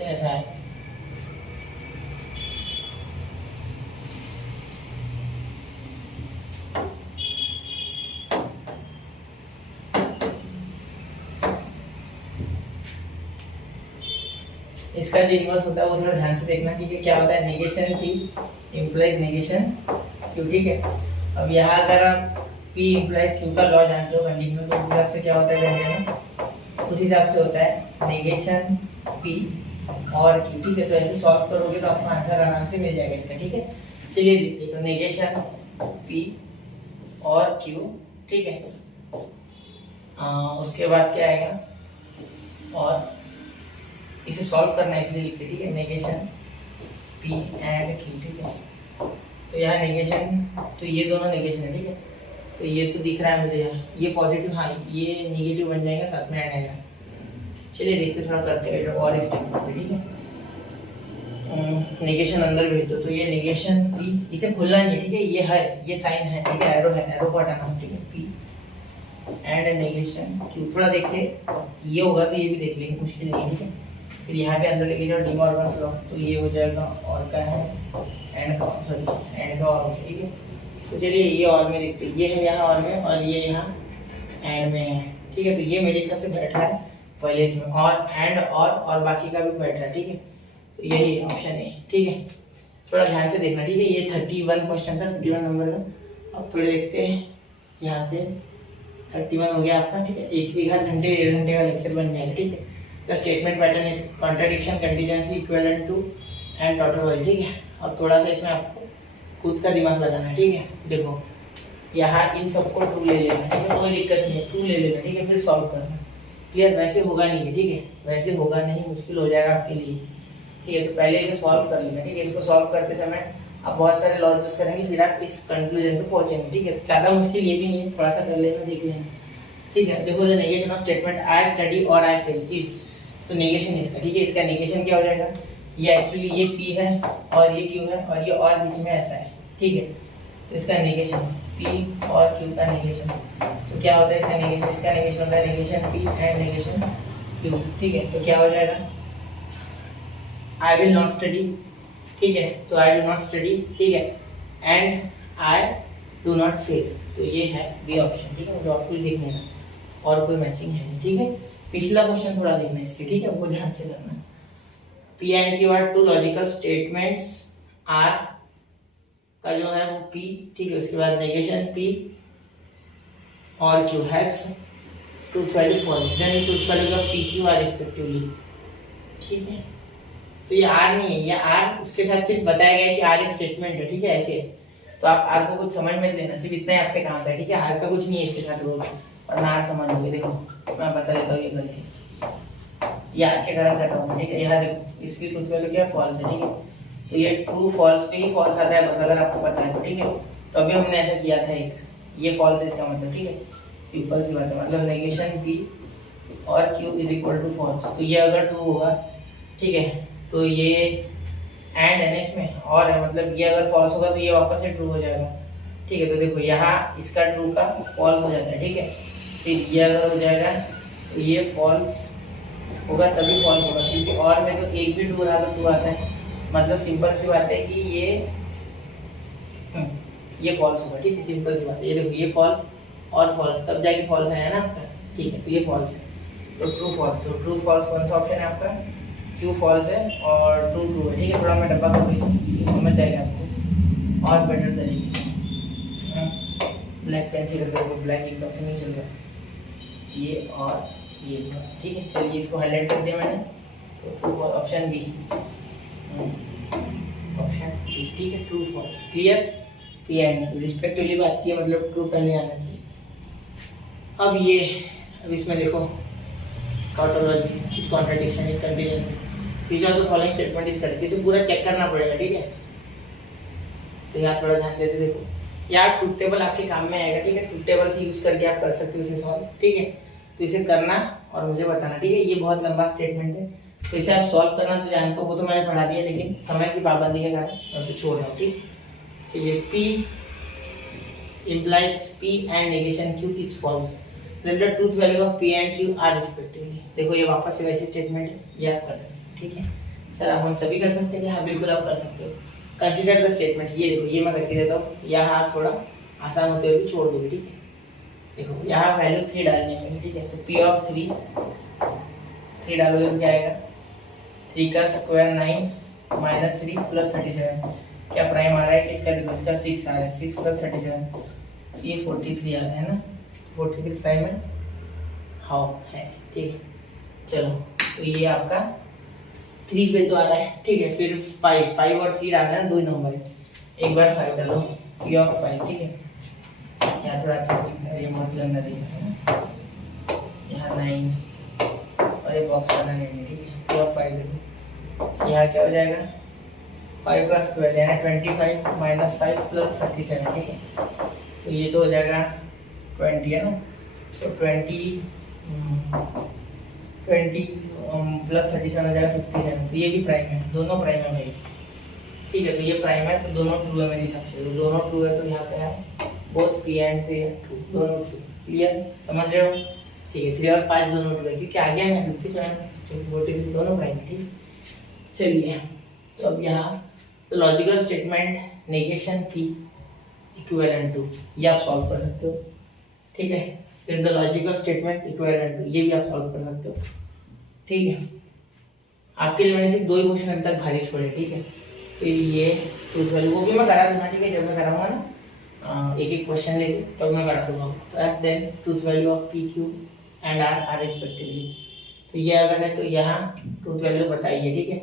ऐसा है। इसका जो इन्वर्स होता है वो थोड़ा ध्यान से देखना, ठीक है। क्या होता है, negation P implies negation Q, ठीक है। अब यहाँ अगर आप P इम्प्लाइज Q का लॉ जानते हो कंडीशनल, तो उस हिसाब से क्या होता है कहने, उस हिसाब से होता है नेगेशन P और Q, ठीक है। तो ऐसे सॉल्व करोगे तो आपको आंसर आराम से मिल जाएगा इसका, ठीक है। चलिए देखते हैं, तो नेगेशन P और Q, ठीक है। उसके बाद क्या आएगा, और इसे सॉल्व करना है इसलिए लिखते, ठीक है, नेगेशन P एंड Q, ठीक है। तो यहाँ नेगेशन, तो ये दोनों नेगेशन है, ठीक है। तो ये तो दिख रहा है मुझे यहाँ, ये पॉजिटिव, हाँ ये निगेटिव बन जाएगा, साथ में ऐड आएगा। चलिए देखते थोड़ा करते हैं और एक स्टेप पे, ठीक है। नेगेशन अंदर भेज दो, तो ये नेगेशन P, इसे खुलना नहीं है, ठीक है, ये है, ये साइन है, ठीक है, एरो है, एरो को हटाना, ठीक है। P एंड नेगेशन Q, थोड़ा देखते, ये होगा तो ये भी देख लेंगे, मुश्किल नहीं है, ठीक है। फिर यहाँ पे अंदर लेके जाओ डी मॉर्गन्स लॉ, तो ये हो जाएगा और का है एंड का, सॉरी एंड का और, ठीक है। तो चलिए ये और में देखते, ये है यहाँ और में, और ये यहाँ एंड में है, ठीक है। तो ये मेरे हिसाब से बैठ रहा है पहले इसमें, और एंड और बाकी का भी बैठ रहा है, ठीक है। तो यही ऑप्शन है, ठीक है। थोड़ा ध्यान से देखना, ठीक है। ये 31 क्वेश्चन था, 31 नंबर का। अब थोड़े देखते हैं, यहाँ से 31 हो गया आपका, ठीक है। एक आध घंटे 1.5 घंटे का लेक्चर बन जाएगा, ठीक है। The statement pattern is contradiction, contingency, equivalent to and total value, ठीक है। अब थोड़ा सा इसमें आपको खुद का दिमाग लगाना है, ठीक है। देखो यहाँ इन सबको ट्रू ले लेना, ठीक है, कोई दिक्कत नहीं है, ट्रू ले लेना, ठीक है। फिर सॉल्व करना, क्लियर। वैसे होगा नहीं है, ठीक है, वैसे होगा नहीं, मुश्किल हो जाएगा आपके लिए, ठीक है। तो पहले इसे सॉल्व कर लेना, ठीक है। इसको सॉल्व करते समय आप बहुत सारे लॉज यूज करेंगे, फिर आप इस कंक्लूजन पे पहुंचेंगे, ठीक है। ज़्यादा मुश्किल ये भी नहीं है, थोड़ा सा कर लेना, देख लेना, ठीक है। देखो the negation of statement I study और आई फेल इज, तो नेगेशन इसका, ठीक है, इसका नेगेशन क्या हो जाएगा, ये एक्चुअली ये P है और ये Q है और ये और बीच में ऐसा है, ठीक है। तो इसका नेगेशन P और Q का नेगेशन, तो क्या होता है इसका नेगेशन, इसका नेगेशन होता है negation P and negation Q, ठीक है। तो क्या हो जाएगा, आई विल नॉट स्टडी, ठीक है, तो आई डू नॉट स्टडी, ठीक है, and I do not fail, तो ये है बी ऑप्शन, ठीक है। जो आपको देखने का और कोई मैचिंग है नहीं, ठीक है। पिछला क्वेश्चन थोड़ा देखना इसके, ठीक है, वो ध्यान से करना। P and Q are two logical statements, R का जो है वो P, ठीक है। उसके बाद नेगेशन P और Q has truth value false, then truth value का PQ आर रिस्पेक्टिवली, ठीक है। तो ये R नहीं है, ये R उसके साथ सिर्फ बताया गया है कि R एक स्टेटमेंट है, ठीक है, ऐसे। तो आप R को कुछ समझ में लेना, सिर्फ इतना ही आपके काम का है, ठीक है। R का कुछ नहीं है इसके साथ रोल, और ना R समझोगे। देखो मैं बता देता हूँ ये करके, ये R के कारण करता हूँ, ठीक है। यहाँ देखो इसकी ट्रूथ वैल्यू क्या फॉल्स है, ठीक है। तो ये ट्रू फॉल्स पे ही फॉल्स आता है, बस अगर आपको पता है तो, ठीक है। तो अभी हमने ऐसा किया था एक, ये फॉल्स है इसका मतलब, ठीक है, सिंपल सी बात है। मतलब नेगेशन P और Q is equal to false, तो ये अगर ट्रू होगा, ठीक है, तो ये एंड है ना इसमें, और है, मतलब ये अगर फॉल्स होगा तो ये वापस से ट्रू हो जाएगा। ठीक है, तो देखो यहाँ इसका ट्रू का फॉल्स हो जाता है। ठीक है, फिर ये अगर हो जाएगा तो ये फॉल्स होगा, तभी फॉल्स होगा, क्योंकि और में तो एक भी ट्रू रहा तो ट्रू आता है। मतलब सिंपल सी बात है कि ये फॉल्स होगा। ठीक है, सिंपल सी बात है। ये देखो ये फॉल्स और फॉल्स, तब जाके फॉल्स आया ना आपका। ठीक है, तो ये फॉल्स है, तो ट्रू फॉल्स। तो ट्रू फॉल्स कौन सा ऑप्शन है आपका? क्यू फॉल्स है और ट्रू ट्रू है। ठीक है, थोड़ा मैं डब्बा करूँ इसे, समझ जाएगा आपको और बेटर तरीके से। ब्लैक पेन से करते हुए, ब्लैक एकदम से नहीं चल रहा, ये और ये भी। ठीक है, चलिए इसको हाईलाइट कर दिया मैंने, तो ऑप्शन बी, ऑप्शन बी। ठीक है, true false, clear. P and respectively बात की है, मतलब ट्रू पहले आना चाहिए। अब इसमें देखो टॉटोलॉजी, इस कॉन्ट्रडिक्शन, इस continuous, which of the following statement is correct, इसे पूरा चेक करना पड़ेगा। ठीक है, तो यहाँ थोड़ा ध्यान देते देखो, यार ट्रूथ टेबल आपके काम में आएगा। ठीक है, ट्रूथ टेबल से यूज करके आप कर सकते हो इसे सॉल्व। ठीक है, तो इसे करना और मुझे बताना। ठीक है, ये बहुत लंबा स्टेटमेंट है, तो इसे आप सॉल्व करना तो जानते हो, वो तो मैंने पढ़ा दिया, लेकिन समय की पाबंदी के कारण मैं उसे छोड़ रहा हूँ। ठीक, चलिए P implies P and negation Q is false, then the truth value of P and Q are respectively। देखो ये वापस से वैसी स्टेटमेंट है, ये आप कर सकते हैं। ठीक है सर, आप हम सभी कर सकते हैं? हाँ बिल्कुल आप कर सकते हो। कंसीडर द स्टेटमेंट, ये देखो ये मैं करके देता हूँ, यहाँ थोड़ा आसान होते हुए भी छोड़ दोगे। ठीक है, देखो यहाँ वैल्यू 3 डालनी है। ठीक है, तो P of 3 डालोगे तो क्या आएगा? 3 का स्क्वायर 9 माइनस 3 प्लस 37, क्या प्राइम आ रहा है? किसका? इसका 6 आ रहा है, 6 प्लस 37, ये 43 आ रहा है ना, 43 प्राइम है, हाउ है। ठीक है, चलो तो ये आपका 3 पे तो आ रहा है। ठीक है, फिर 5 और 3 डालना है, 2 नंबर है, एक बार 5 डालो, P of 5। ठीक है, यहाँ थोड़ा अच्छा से लिखता है, ये बहुत लंबा दिख रहा है ना, यहाँ 9 और ये बॉक्स वाला 9 है। ठीक है, P of 5 देखो, यहाँ क्या हो जाएगा? 5 का स्क्वायर यानी 25 माइनस 5 प्लस 37। ठीक है, तो ये तो हो जाएगा 20 है ना, तो 20 प्लस 37 हो जाएगा 57, तो ये भी प्राइम है, दोनों प्राइम है भाई। ठीक है, तो ये प्राइम है तो दोनों ट्रू है मेरे हिसाब से, तो दोनों ट्रू है, तो यहाँ क्या है? बोथ P एंड से ट्रू, दोनों ट्रू। क्लियर, समझ रहे हो? ठीक है, 3 और 5 दोनों ट्रू है, क्योंकि आ गया ना 57 42 दोनों प्राइम है। ठीक, चलिए तो अब यहाँ logical statement negation P equivalent to, ये आप सॉल्व कर सकते हो। ठीक है, फिर the logical statement equivalent to, ये भी आप सॉल्व कर सकते हो। ठीक है, आपके लिए मैंने सिर्फ 2 ही क्वेश्चन अभी तक भारी छोड़े। ठीक है, फिर ये ट्रूथ वैल्यू वो भी मैं करा दूंगा। ठीक है, जब मैं कराऊंगा ना एक एक क्वेश्चन लेके, तब तो मैं करा दूंगा। तो at then truth value of P Q and R respectively, तो ये अगर है तो यहाँ ट्रूथ वैल्यू बताइए। ठीक है,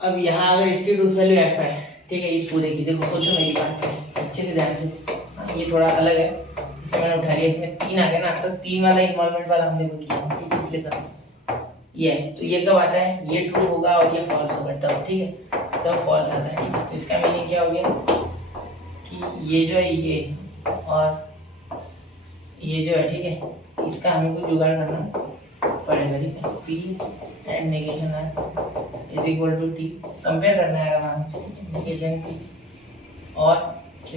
अब यहाँ अगर इसकी ट्रूथ वैल्यू F है, ठीक है, इस पूरे की, देखो सोचो मेरी बात पे अच्छे से ध्यान से। ये थोड़ा अलग है, इसमें मैंने उठा लिया, इसमें 3 आ गया ना, अब तक 3 वाला इन्वॉल्वमेंट वाला हमने को किया। ठीक है, इसलिए कर ये है, तो ये कब आता है? ये ट्रू होगा और ये फॉल्स होगा तब। ठीक है, तब फॉल्स आता है। ठीक है, तो इसका मीनिंग क्या हो गया कि ये जो है ये और ये जो है, ठीक है, इसका हमें कुछ जुगाड़ करना पड़ेगा। ठीक है, P and negation R is equal to T, compare करना है आराम से, नेगेशन P और Q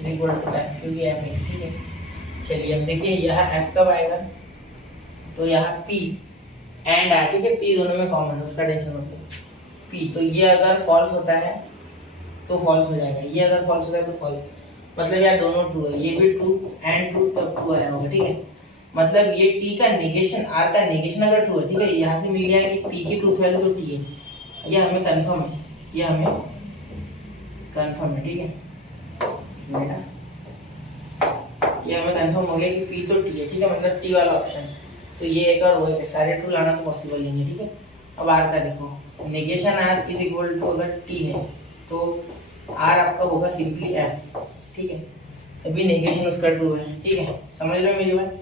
is equal to F, क्योंकि F है। ठीक है, चलिए अब देखिए यहाँ F कब आएगा, तो यहाँ P एंड R। ठीक है, P दोनों में कॉमन है, उसका टेंशन मत लो। P, तो ये अगर फॉल्स होता है तो फॉल्स हो जाएगा, ये अगर फॉल्स होता है तो फॉल्स, मतलब यार दोनों ट्रू है, ये भी ट्रू एंड ट्रू, तब ट्रू आ जाएगा। ठीक है, मतलब ये T का नेगेशन, R का नेगेशन अगर ट्रू है, ठीक है, यहाँ से मिल गया कि P की ट्रूथ वैल्यू तो T है, ये हमें कंफर्म है, ये हमें कंफर्म है। ठीक है बेटा, ये हमें कंफर्म हो गया कि P तो T है। ठीक है, मतलब T वाला ऑप्शन, तो ये एक और वो है, सारे ट्रू लाना तो पॉसिबल नहीं है। ठीक है, अब R का देखो, negation R is equal to अगर T है तो R आपका होगा सिंपली F। ठीक है, तभी नेगेशन उसका ट्रू है। ठीक है, समझ रहे हो मेरी बात?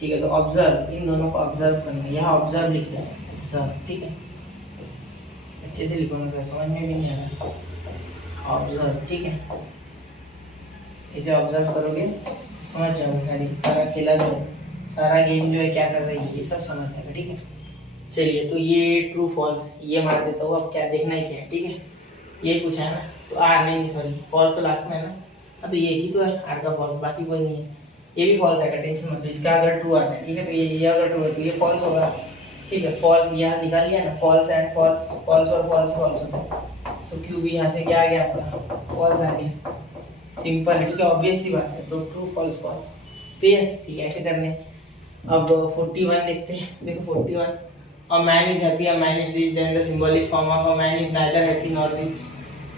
ठीक है, तो ऑब्जर्व, इन दोनों को ऑब्जर्व करना है, यहाँ ऑब्जर्व लिख दें, ऑब्जर्व। ठीक है, अच्छे से लिखो, मतलब समझ में भी नहीं आ रहा, ऑब्जर्व। ठीक है, इसे ऑब्जर्व करोगे समझ जाओगे, सारा खेला जो सारा गेम जो है क्या कर रही है, ये सब समझ जाएगा। ठीक है, चलिए तो ये ट्रू फॉल्स ये मार देता हूँ, अब क्या देखना ही क्या है, ठीक है। ये पूछा है ना, तो आर नहीं सॉरी फॉल्स तो लास्ट में है ना, हाँ तो ये ही तो है आर का फॉल्स, बाकी कोई नहीं है। ये भी फॉल्स आएगा, टेंशन मत लो, इसका अगर ट्रू आता है ठीक है, तो ये अगर ट्रू है तो ये फॉल्स होगा, ठीक है। फॉल्स यहाँ निकाल लिया ना, फॉल्स एंड फॉल्स, फॉल्स और फॉल्स फॉल्स होता है, तो क्यू भी यहाँ से क्या आ गया आपका, फॉल्स आ गया, सिंपल है, ठीक है, ऑब्वियस सी बात है। तो ट्रू फॉल्स फॉल्स, क्लियर, ठीक है, ऐसे करने। अब 41 देखते हैं, देखो 41, a man is happy, a man is rich, then the symbolic form of a man is neither happy not rich,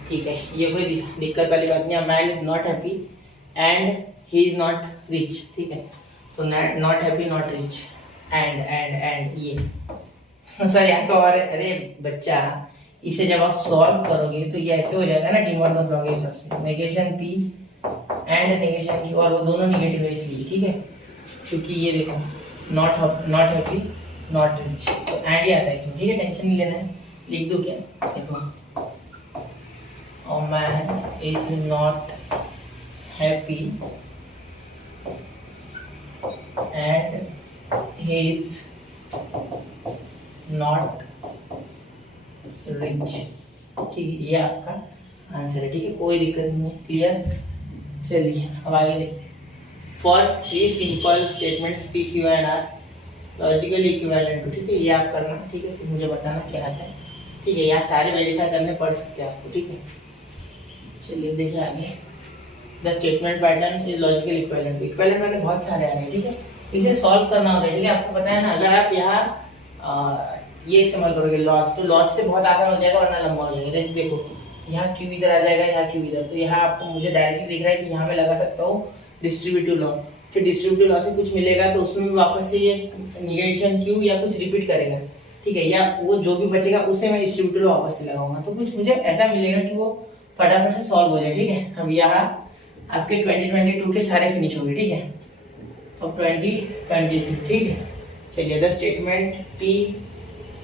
ठीक है, ये कोई दिक्कत वाली बात नहीं। A man is not happy and he is not rich, ठीक है, तो not happy not rich and ये सर यहाँ तो, और अरे बच्चा इसे जब आप सॉल्व करोगे तो ये ऐसे हो जाएगा ना, डी मॉर्गन्स लॉ के हिसाब से, negation P and negation Q, और वो दोनों निगेटिव है इसलिए, ठीक है, क्योंकि ये देखो नॉट हैप्पी नॉट रिच, तो एंड ही आता है इसमें, ठीक है, टेंशन नहीं लेना है। लिख दो क्या, देखो अ man is not happy and he is not rich, ठीक है, ये आपका आंसर है, ठीक है, कोई दिक्कत नहीं है, क्लियर। चलिए अब आगे देखते हैं। For 3 simple statements P Q and R logically equivalent to, ठीक है, ये आप करना, ठीक है, फिर मुझे बताना क्या आता है, ठीक है, यहाँ सारे वेरीफाई करने पड़ सकते हैं आपको, ठीक है। चलिए देखिए आगे, the statement pattern is logically equivalent, equivalent मैंने बहुत सारे आ रहे हैं, ठीक है, इसे सॉल्व करना होता है, ठीक है, आपको पता है ना, अगर आप यहाँ ये इस्तेमाल करोगे लॉज, तो लॉज से बहुत आसान हो जाएगा, वरना लंबा हो जाएगा। जैसे देखो यहाँ क्यू इधर आ जाएगा, यहाँ क्यू इधर, तो यहाँ आपको मुझे डायरेक्टली दिख रहा है कि यहाँ मैं लगा सकता हूँ डिस्ट्रीब्यूटिव लॉ, फिर डिस्ट्रीब्यूटिव लॉ से कुछ मिलेगा तो उसमें भी वापस से ये निगेशन क्यू या कुछ रिपीट करेगा, ठीक है, या वो जो भी बचेगा उसे मैं डिस्ट्रीब्यूटिव लॉ वापस से लगाऊंगा, तो कुछ मुझे ऐसा मिलेगा कि वो फटाफट से सॉल्व हो जाए, ठीक है। अब यहाँ आपके 2022 के सारे फिनिश हो गए, ठीक है, अब 2022, ठीक है। चलिए the statement P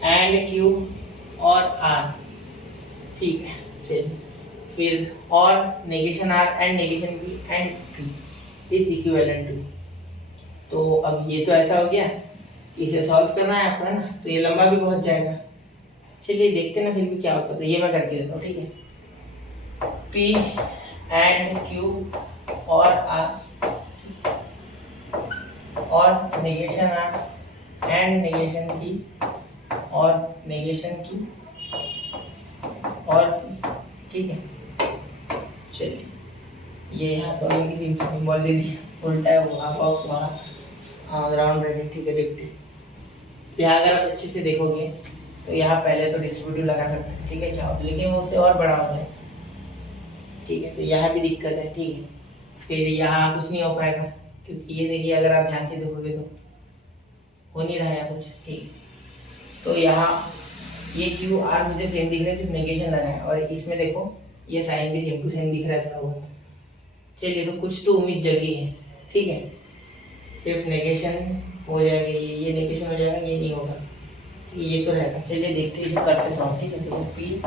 and Q और आर, ठीक है, चलिए फिर और negation R and negation P and P is equivalent to, तो अब ये तो ऐसा हो गया, इसे सॉल्व करना है आपको, है ना, तो ये लंबा भी पहुंच जाएगा। चलिए देखते ना फिर भी क्या होता है, तो ये मैं करके देता हूँ, ठीक है, पी एंड क्यू और आर और negation R and negation P और नेगेशन क्यू और, ठीक है। चलिए ये यहाँ तो ये किसी सिंबल दे दिया, उल्टा है वहाँ बॉक्स वहाँ ग्राउंड ब्रैकेट, ठीक है, देखते हैं। तो यहाँ अगर आप अच्छे से देखोगे तो यहाँ पहले तो डिस्ट्रीब्यूटिव लगा सकते हैं, ठीक है, चाहो तो, लेकिन वो उससे और बड़ा हो जाए, ठीक है, तो यहाँ भी दिक्कत है, ठीक है। फिर यहाँ कुछ नहीं हो पाएगा, क्योंकि ये देखिए अगर आप ध्यान से देखोगे तो हो नहीं रहा है कुछ, ठीक। तो यहाँ ये क्यू आर मुझे सेम दिख रहा है, सिर्फ नेगेशन लगा है, और इसमें देखो ये साइन भी सेम टू सेम दिख रहा है थोड़ा बहुत। चलिए तो कुछ तो उम्मीद जगी है, ठीक है, सिर्फ नेगेशन हो जाएगा, ये नेगेशन हो जाएगा, ये नहीं होगा, ये तो रहेगा। चलिए देखते हैं इसे करते सॉल्व, ठीक है, देखो पी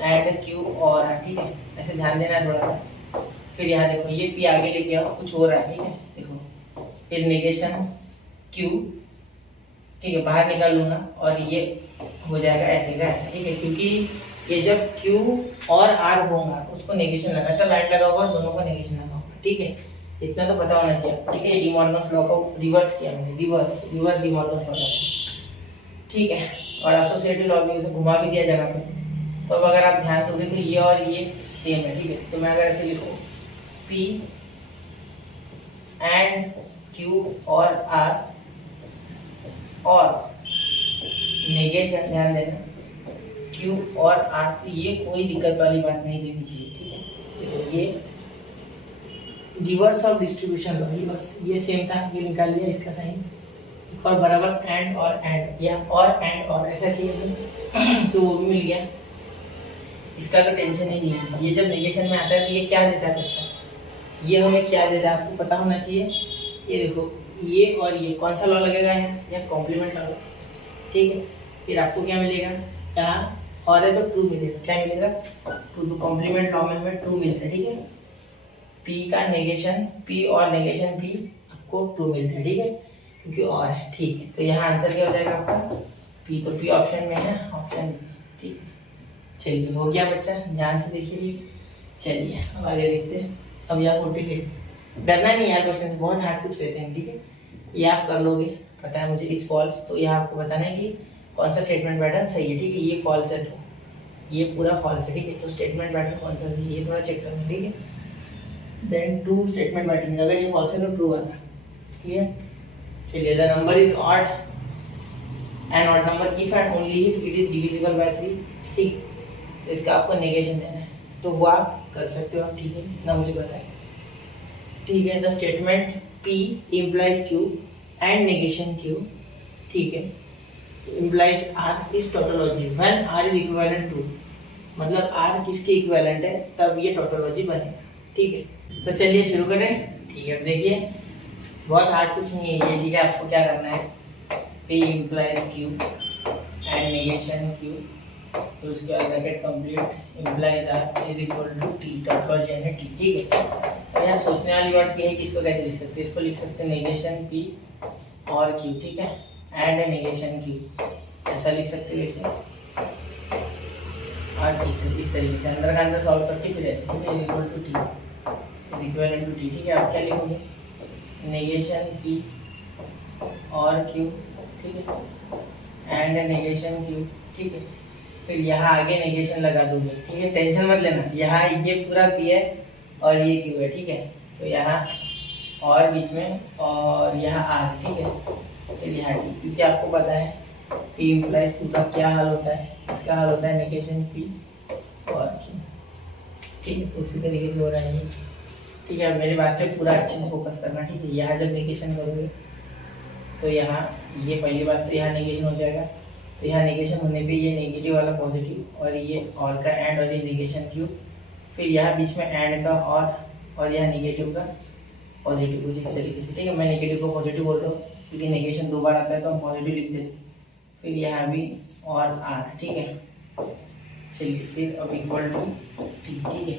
एंड क्यू और आर, ठीक है, ऐसे ध्यान देना है थोड़ा सा। फिर यहाँ देखो ये पी आगे लेके आओ, कुछ हो रहा है, ठीक है, देखो फिर नेगेशन क्यू, ठीक है, बाहर निकाल लूंगा और ये हो जाएगा ऐसे का ऐसे, ठीक है, क्योंकि ये जब Q और R होगा उसको नेगेशन लगा तब एंड लगा होगा और दोनों को नेगेशन लगा होगा, ठीक है, इतना तो पता होना चाहिए, ठीक है। डी मॉर्गन्स लॉ को रिवर्स किया मैंने, रिवर्स डी मॉर्गन्स लॉ, ठीक है, और एसोसिएटिव लॉ भी उसे घुमा भी दिया जगह पे। तो अब अगर आप ध्यान दोगे तो ये और ये सेम है, ठीक है, तो मैं अगर ऐसे लिखूँ P एंड Q और R और नेगेशन, ध्यान देना Q और R, तो ये कोई दिक्कत वाली बात नहीं देनी चाहिए, ठीक है। तो ये reverse of distribution low, reverse ये सेम था, ये निकाल लिया इसका साइन, और बराबर एंड और एंड, या और एंड और ऐसा चाहिए तो वो भी मिल गया, इसका तो टेंशन ही नहीं है। ये जब नेगेशन में आता है तो ये क्या देता है, अच्छा ये हमें क्या देता है आपको पता होना चाहिए। ये देखो ये और ये कौन सा लॉ लगेगा है, या कॉम्प्लीमेंट लॉ, ठीक है। फिर आपको क्या मिलेगा, यहाँ और है तो ट्रू मिलेगा, क्या मिलेगा ट्रू, तो कॉम्प्लीमेंट लॉ में हमें ट्रू मिलता है, ठीक है। पी का नेगेशन पी और नेगेशन पी आपको ट्रू मिलता है, ठीक है, क्योंकि और है, ठीक है। तो यहाँ आंसर क्या हो जाएगा आपका, पी, तो पी ऑप्शन में है, ऑप्शन ठीक। चलिए हो गया बच्चा, ध्यान से देखिए। चलिए अब आगे देखते हैं। अब यहाँ 46, डरना नहीं यार, क्वेश्चन बहुत हार्ड कुछ रहते हैं, ठीक है, ये आप कर लोगे। पता है मुझे इस फॉल्स, तो यह आपको बताना है कि कौन सा स्टेटमेंट पैटर्न सही है, ठीक है। ये फॉल्स है तो ये पूरा फॉल्स है, ठीक है। तो स्टेटमेंट पैटर्न कौन सा सही है ये थोड़ा चेक करना, ठीक है। देन ट्रू स्टेटमेंट पैटर्न, अगर ये फॉल्स है तो ट्रू आना, क्लियर। चलिए the number is odd and odd number if and only if it is divisible by 3, ठीक। तो इसका आपको नेगेशन देना है, तो वो आप कर सकते हो आप, ठीक है, इतना मुझे पता है, ठीक है। The statement P implies Q and negation Q, ठीक है, implies R is tautology when R is equivalent to, मतलब R किसके इक्विवेलेंट है तब ये टोटोलॉजी बनेगा, ठीक है। तो चलिए शुरू करें, ठीक है। अब देखिए बहुत हार्ड कुछ नहीं है ये, ठीक है। आपको क्या करना है, P implies Q and negation Q, तो उसके बाद bracket complete implies R is equal to T, tautology है T, ठीक है। तो यहाँ सोचने वाली बात ये है कि इसको कैसे लिख सकते हैं, इसको लिख सकते हैं नेगेशन P और Q, ठीक है, एंड नेगेशन Q, ऐसा लिख सकते हो इसे, और इस तरीके से अंदर का अंदर सॉल्व करके फिर ऐसे, ठीक है, equal to T is equal to T, ठीक है। आप क्या लिखोगे, नेगेशन P और Q, ठीक है, एंड नेगेशन Q, ठीक है। फिर यहाँ आगे नेगेशन लगा दोगे, ठीक है, टेंशन मत लेना। यहाँ ये पूरा P है और ये Q है, ठीक है। तो यहाँ और बीच में और यहाँ R, ठीक है, फिर यहाँ T, क्योंकि आपको पता है P इम्प्लाइज Q का क्या हाल होता है, इसका हाल होता है नेगेशन P और Q, ठीक है। तो उसी तरीके से हो रहा है ये, ठीक है। मेरी बात पे पूरा अच्छे से फोकस करना, ठीक है। यहाँ जब नेगेशन करोगे तो यहाँ ये पहली बात तो यहाँ नेगेशन हो जाएगा, तो यहाँ नेगेशन होने पे ये नेगेटिव वाला पॉजिटिव और ये और का एंड और ये नेगेशन Q, फिर यहाँ बीच में एंड का और यहाँ नेगेटिव का पॉजिटिव, कुछ इस तरीके से, ठीक है। मैं नेगेटिव को पॉजिटिव बोल रहा हूँ क्योंकि नेगेशन 2 बार आता है तो हम पॉजिटिव लिख देते, फिर यहाँ भी और R, ठीक है। चलिए फिर अब इक्वल टू T, ठीक है।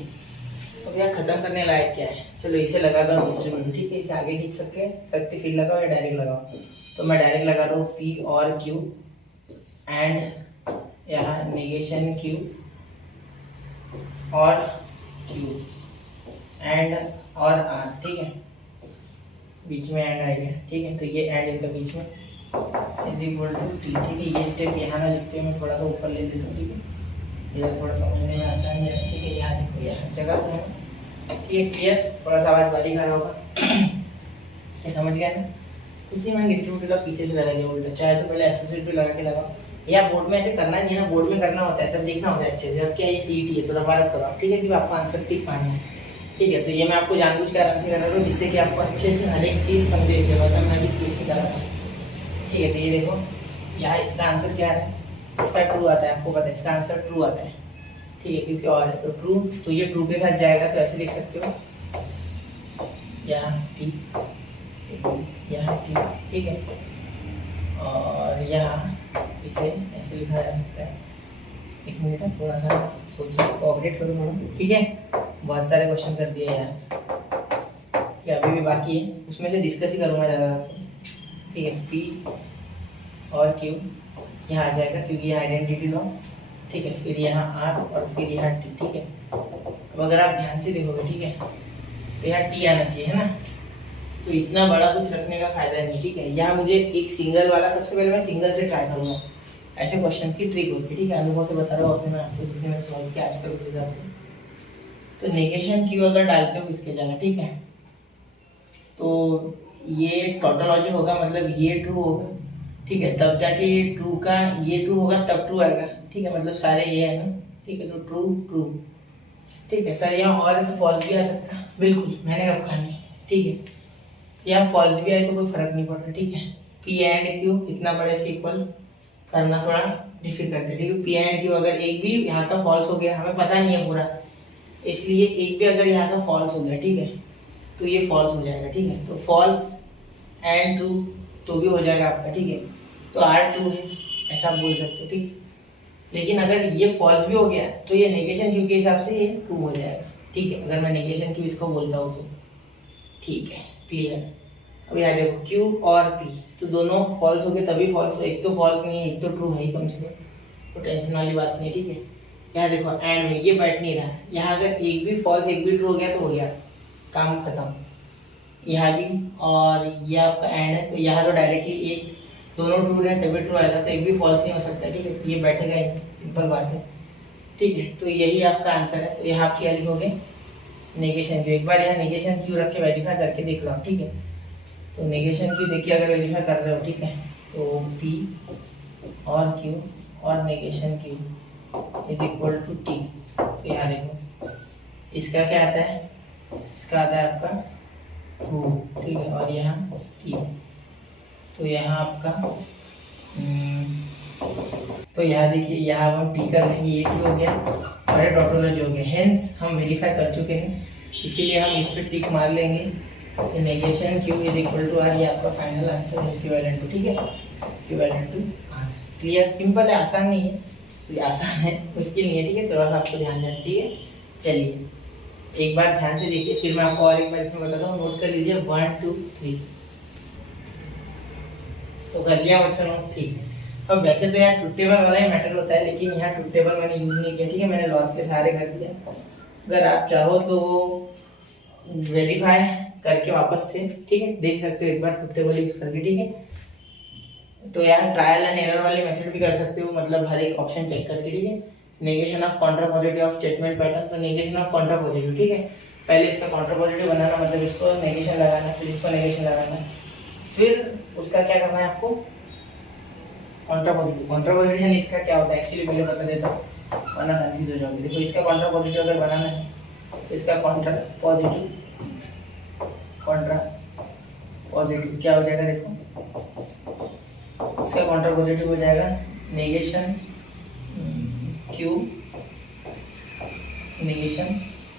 अब यहाँ खत्म करने लायक क्या है, चलो इसे लगा दो डिस्ट्रीब्यूट, ठीक है। इसे आगे खींच सकते फिर लगाओ या डायरेक्ट लगाओ, तो मैं डायरेक्ट लगा रहा हूँ P और Q एंड यहाँ नेगेशन Q और Q एंड और R, ठीक है, बीच में एंड आ गया, ठीक है। तो ये एंड इनका बीच में इज इक्वल टू T, ठीक है। ये स्टेप यहाँ ना लिखते हुए मैं थोड़ा सा ऊपर ले लेता हूँ, ठीक है, इधर थोड़ा समझने में आसान है, ठीक है। यहाँ देखो यहाँ जगह तो है, ठीक है, क्लियर। थोड़ा सा आवाज़ बारीक आ रहा होगा ये समझ गया ना। कुछ नहीं, मैंने डिस्ट्रीब्यूटर का पीछे से लगा दिया उल्टा, चाहे तो पहले एसोसिएट भी लगा के लगाओ, या बोर्ड में ऐसे करना नहीं है ना, बोर्ड में करना होता है तब देखना होता है अच्छे से। अब क्या ये CET है तो रफारफ करो, ठीक है, सिर्फ आपको आंसर टिक पाना है, ठीक है। तो ये मैं आपको जानबूझ के आराम से करा रहा हूँ जिससे कि आपको अच्छे से हर एक चीज़ समझे, इसके बाद मैं भी स्पीड से करा रहा हूँ, ठीक है। तो ये देखो यहाँ इसका आंसर क्या है, इसका ट्रू आता है, आपको पता है इसका आंसर ट्रू आता है, ठीक है, क्योंकि और है तो ट्रू, तो ये ट्रू के साथ जाएगा, तो ऐसे लिख सकते हो यहाँ T, यहाँ T, ठीक है, और यहाँ इसे ऐसे लिखा जा सकता है। एक मिनट है, थोड़ा सा सोचो, कोऑपरेट करो थोड़ा, ठीक है। बहुत सारे क्वेश्चन कर दिए यार, क्या अभी भी बाकी है, उसमें से डिस्कस ही करूँगा ज़्यादा, ठीक है। P और Q यहाँ आ जाएगा क्योंकि ये आइडेंटिटी लॉ, ठीक है। फिर यहाँ R और फिर यहाँ T, ठीक है। अब अगर आप ध्यान से देखोगे, ठीक है, तो यहाँ T आना चाहिए, है ना। तो इतना बड़ा कुछ रखने का फायदा नहीं, ठीक है। यहाँ मुझे एक सिंगल वाला, सबसे पहले मैं सिंगल से ट्राई करूँगा, ऐसे क्वेश्चंस की ट्रिक होती है, ठीक है। अनुभव से बता रहा हूँ अपने, मैं आपको जितने मैंने सॉल्व किया आज तक उस हिसाब से। तो नेगेशन Q अगर डालते हो इसके जगह, ठीक है, तो ये टोटोलॉजी होगा, मतलब ये ट्रू होगा, ठीक है, तब जाके ये ट्रू का ये ट्रू होगा तब ट्रू आएगा, ठीक है, मतलब सारे ये है ना, ठीक है। तो ट्रू ट्रू, ठीक है। सर यहाँ और है तो फॉल्स भी आ सकता है, बिल्कुल, मैंने कब खानी, ठीक है। यहाँ फॉल्स भी आए तो कोई फर्क नहीं पड़ता, ठीक है। P एंड Q इतना बड़ा इसके इक्वल करना थोड़ा डिफिकल्ट है, ठीक है। P एंड Q अगर एक भी यहाँ का फॉल्स हो गया, हमें पता नहीं है पूरा, इसलिए एक भी अगर यहाँ का फॉल्स हो गया, ठीक है, तो ये फॉल्स हो जाएगा, ठीक है। तो फॉल्स एंड ट्रू तो भी हो जाएगा आपका, ठीक है। तो R ट्रू है ऐसा आप बोल सकते हो, ठीक। लेकिन अगर ये फॉल्स भी हो गया तो ये नेगेशन Q के हिसाब से ये ट्रू हो जाएगा, ठीक है। अगर मैं नेगेशन Q इसको बोलता हूँ तो, ठीक है, क्लियर। अब यहाँ देखो Q और P, तो दोनों फॉल्स हो गए तभी फॉल्स, एक तो फॉल्स नहीं है एक तो ट्रू है ही कम से कम, तो टेंशन वाली बात नहीं है, ठीक है। यहाँ देखो एंड में ये बैठ नहीं रहा है, यहाँ अगर एक भी फॉल्स एक भी ट्रू हो गया तो हो गया, काम खत्म। यहाँ भी, और ये आपका एंड है, तो यहाँ तो डायरेक्टली एक दोनों ट्रू है तभी ट्रू आएगा, तो एक भी फॉल्स नहीं हो सकता, ठीक है। ये बैठेगा ही, सिंपल बात है, ठीक है। तो यही आपका आंसर है। तो यहाँ आप क्या लिखोगे, नेगेशन क्यू। एक बार यहाँ नेगेशन क्यू रख के वेरीफाई करके देख लो आप, ठीक है। तो नेगेशन क्यू देखिए अगर वेरीफाई कर रहे हो, ठीक है, तो P और Q और negation Q is equal to T। तो यहाँ देखो इसका क्या आता है, इसका आता है आपका ट्रू, ठीक है, और यहाँ T। तो यहाँ आपका तो यहाँ देखिए यहाँ हम T कर लेंगे, ये T हो गया और ये टोटोलॉजी हो गया, हेंस हम वेरीफाई कर चुके हैं, इसीलिए हम इस पर टिक मार लेंगे। Negation Q is equal to R, ये आपका फाइनल आंसर है, इक्विवेलेंट टू, ठीक है, equivalent to R। Clear, simple है, आसान नहीं है, तो आसान है, मुश्किल नहीं है, ठीक है। थोड़ा सा आपको ध्यान देना, ठीक है। चलिए एक बार ध्यान से देखिए, फिर मैं आपको और एक बार इसमें बताता हूँ, नोट कर लीजिए 1 2 3। तो कर लिया बच्चों नोट, ठीक है। अब वैसे तो यहाँ ट्रुथ टेबल वाला ही मैटर होता है, लेकिन यहाँ ट्रुथ टेबल मैंने यूज नहीं किया, ठीक है, मैंने लॉज के सहारे कर दिया। अगर आप चाहो तो वेरीफाई करके वापस से, ठीक है, देख सकते हो एक बार ट्रुथ टेबल यूज करके, ठीक है। तो यहाँ ट्रायल एंड एरर वाली मेथड भी कर सकते हो, मतलब हर एक ऑप्शन चेक करके, ठीक है। Negation of Contra positive of statement pattern, तो नेगेशन ऑफ कॉन्ट्रा पॉजिटिव, ठीक है, पहले इसका कॉन्ट्रा पॉजिटिव बनाना, मतलब इसको नेगेशन लगाना, फिर इसको नेगेशन लगाना, फिर उसका क्या करना है आपको, कॉन्ट्रा पॉजिटिव। कॉन्ट्रा पॉजिटिव यानी इसका क्या होता है एक्चुअली पहले बता देता हूँ, वरना कंफ्यूज हो जाओगे। देखो इसका कॉन्ट्रा पॉजिटिव अगर बनाना है तो इसका कॉन्ट्रा पॉजिटिव क्या हो जाएगा, देखो इसका कॉन्ट्रा पॉजिटिव हो जाएगा negation Q negation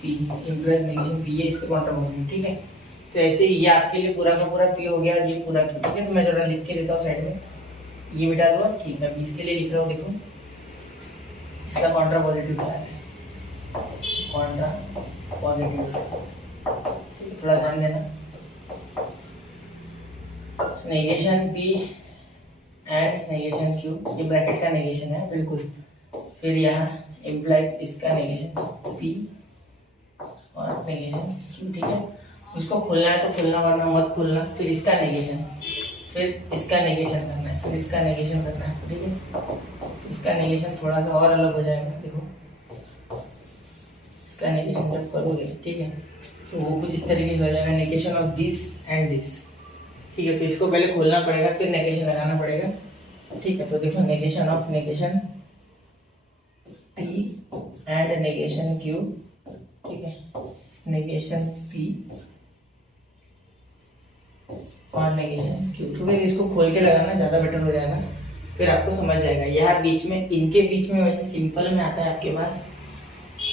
P implies negation P, ये इसका कॉन्ट्रा पॉजिटिव, ठीक है। तो ऐसे ये आपके लिए पूरा का पूरा P हो गया और ये पूरा Q, ठीक है। तो मैं जरा लिख के देता हूँ साइड में, ये मिटा दो, ठीक है। अभी इसके लिए लिख रहा हूँ, देखो इसका कॉन्ट्रा पॉजिटिव क्या है, कॉन्ट्रा पॉजिटिव, थोड़ा ध्यान देना, negation P and negation Q, ये ब्रैकेट का नेगेशन है बिल्कुल। फिर यहाँ इम्प्लाइज इसका नेगेशन P और नेगेशन Q, ठीक है। इसको खोलना है तो खोलना, वरना मत खोलना। फिर इसका नेगेशन, फिर इसका नेगेशन करना है, फिर इसका नेगेशन करना है, ठीक है। इसका नेगेशन थोड़ा सा और अलग हो जाएगा, देखो इसका नेगेशन जब करोगे, ठीक है, तो वो कुछ इस तरीके से हो जाएगा, negation of this and this, ठीक है। तो इसको पहले खोलना पड़ेगा, फिर नेगेशन लगाना पड़ेगा, ठीक है। तो देखो negation of negation P and negation Q, ठीक है, नेगेशन P और नेगेशन Q, ठीक है। इसको खोल के लगाना ज़्यादा बेटर हो जाएगा, फिर आपको समझ जाएगा। यह बीच में, इनके बीच में वैसे सिंपल में आता है आपके पास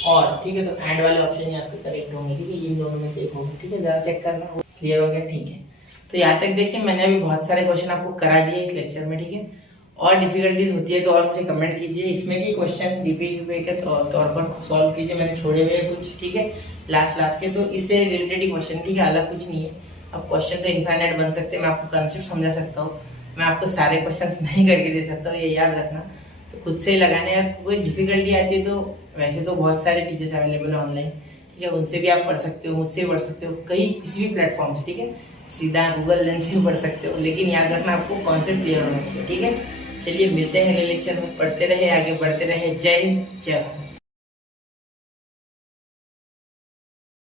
और, ठीक है। तो एंड वाले ऑप्शन यहाँ पे करेक्ट होंगे, ठीक है, इन दोनों में से एक होगा, ठीक है। ज़रा चेक करना, क्लियर हो गया, ठीक है। तो यहाँ तक देखिए मैंने अभी बहुत सारे क्वेश्चन आपको करा दिए इस लेक्चर में, ठीक है। और डिफिकल्टीज होती है तो और मुझे कमेंट कीजिए, इसमें की क्वेश्चन डीपीक्यू के तौर पर सॉल्व कीजिए, मैंने छोड़े हुए कुछ, ठीक है, लास्ट के, तो इससे रिलेटेड ही क्वेश्चन, ठीक है, अलग कुछ नहीं है। अब क्वेश्चन तो इनफाइनाइट बन सकते हैं, मैं आपको कंसेप्ट समझा सकता हूँ, मैं आपको सारे क्वेश्चन नहीं करके दे सकता हूँ, ये याद रखना। तो खुद से ही लगाने, या कोई डिफिकल्टी आती है तो वैसे तो बहुत सारे टीचर्स अवेलेबल है ऑनलाइन, ठीक है, उनसे भी आप पढ़ सकते हो, मुझसे भी पढ़ सकते हो, कहीं किसी भी प्लेटफॉर्म से, ठीक है, सीधा गूगल लेंस से भी पढ़ सकते हो, लेकिन याद रखना आपको कॉन्सेप्ट क्लियर होना चाहिए, ठीक है। चलिए मिलते हैं अगले लेक्चर में, पढ़ते रहे, आगे बढ़ते रहे। जय हिंद, जय भारत।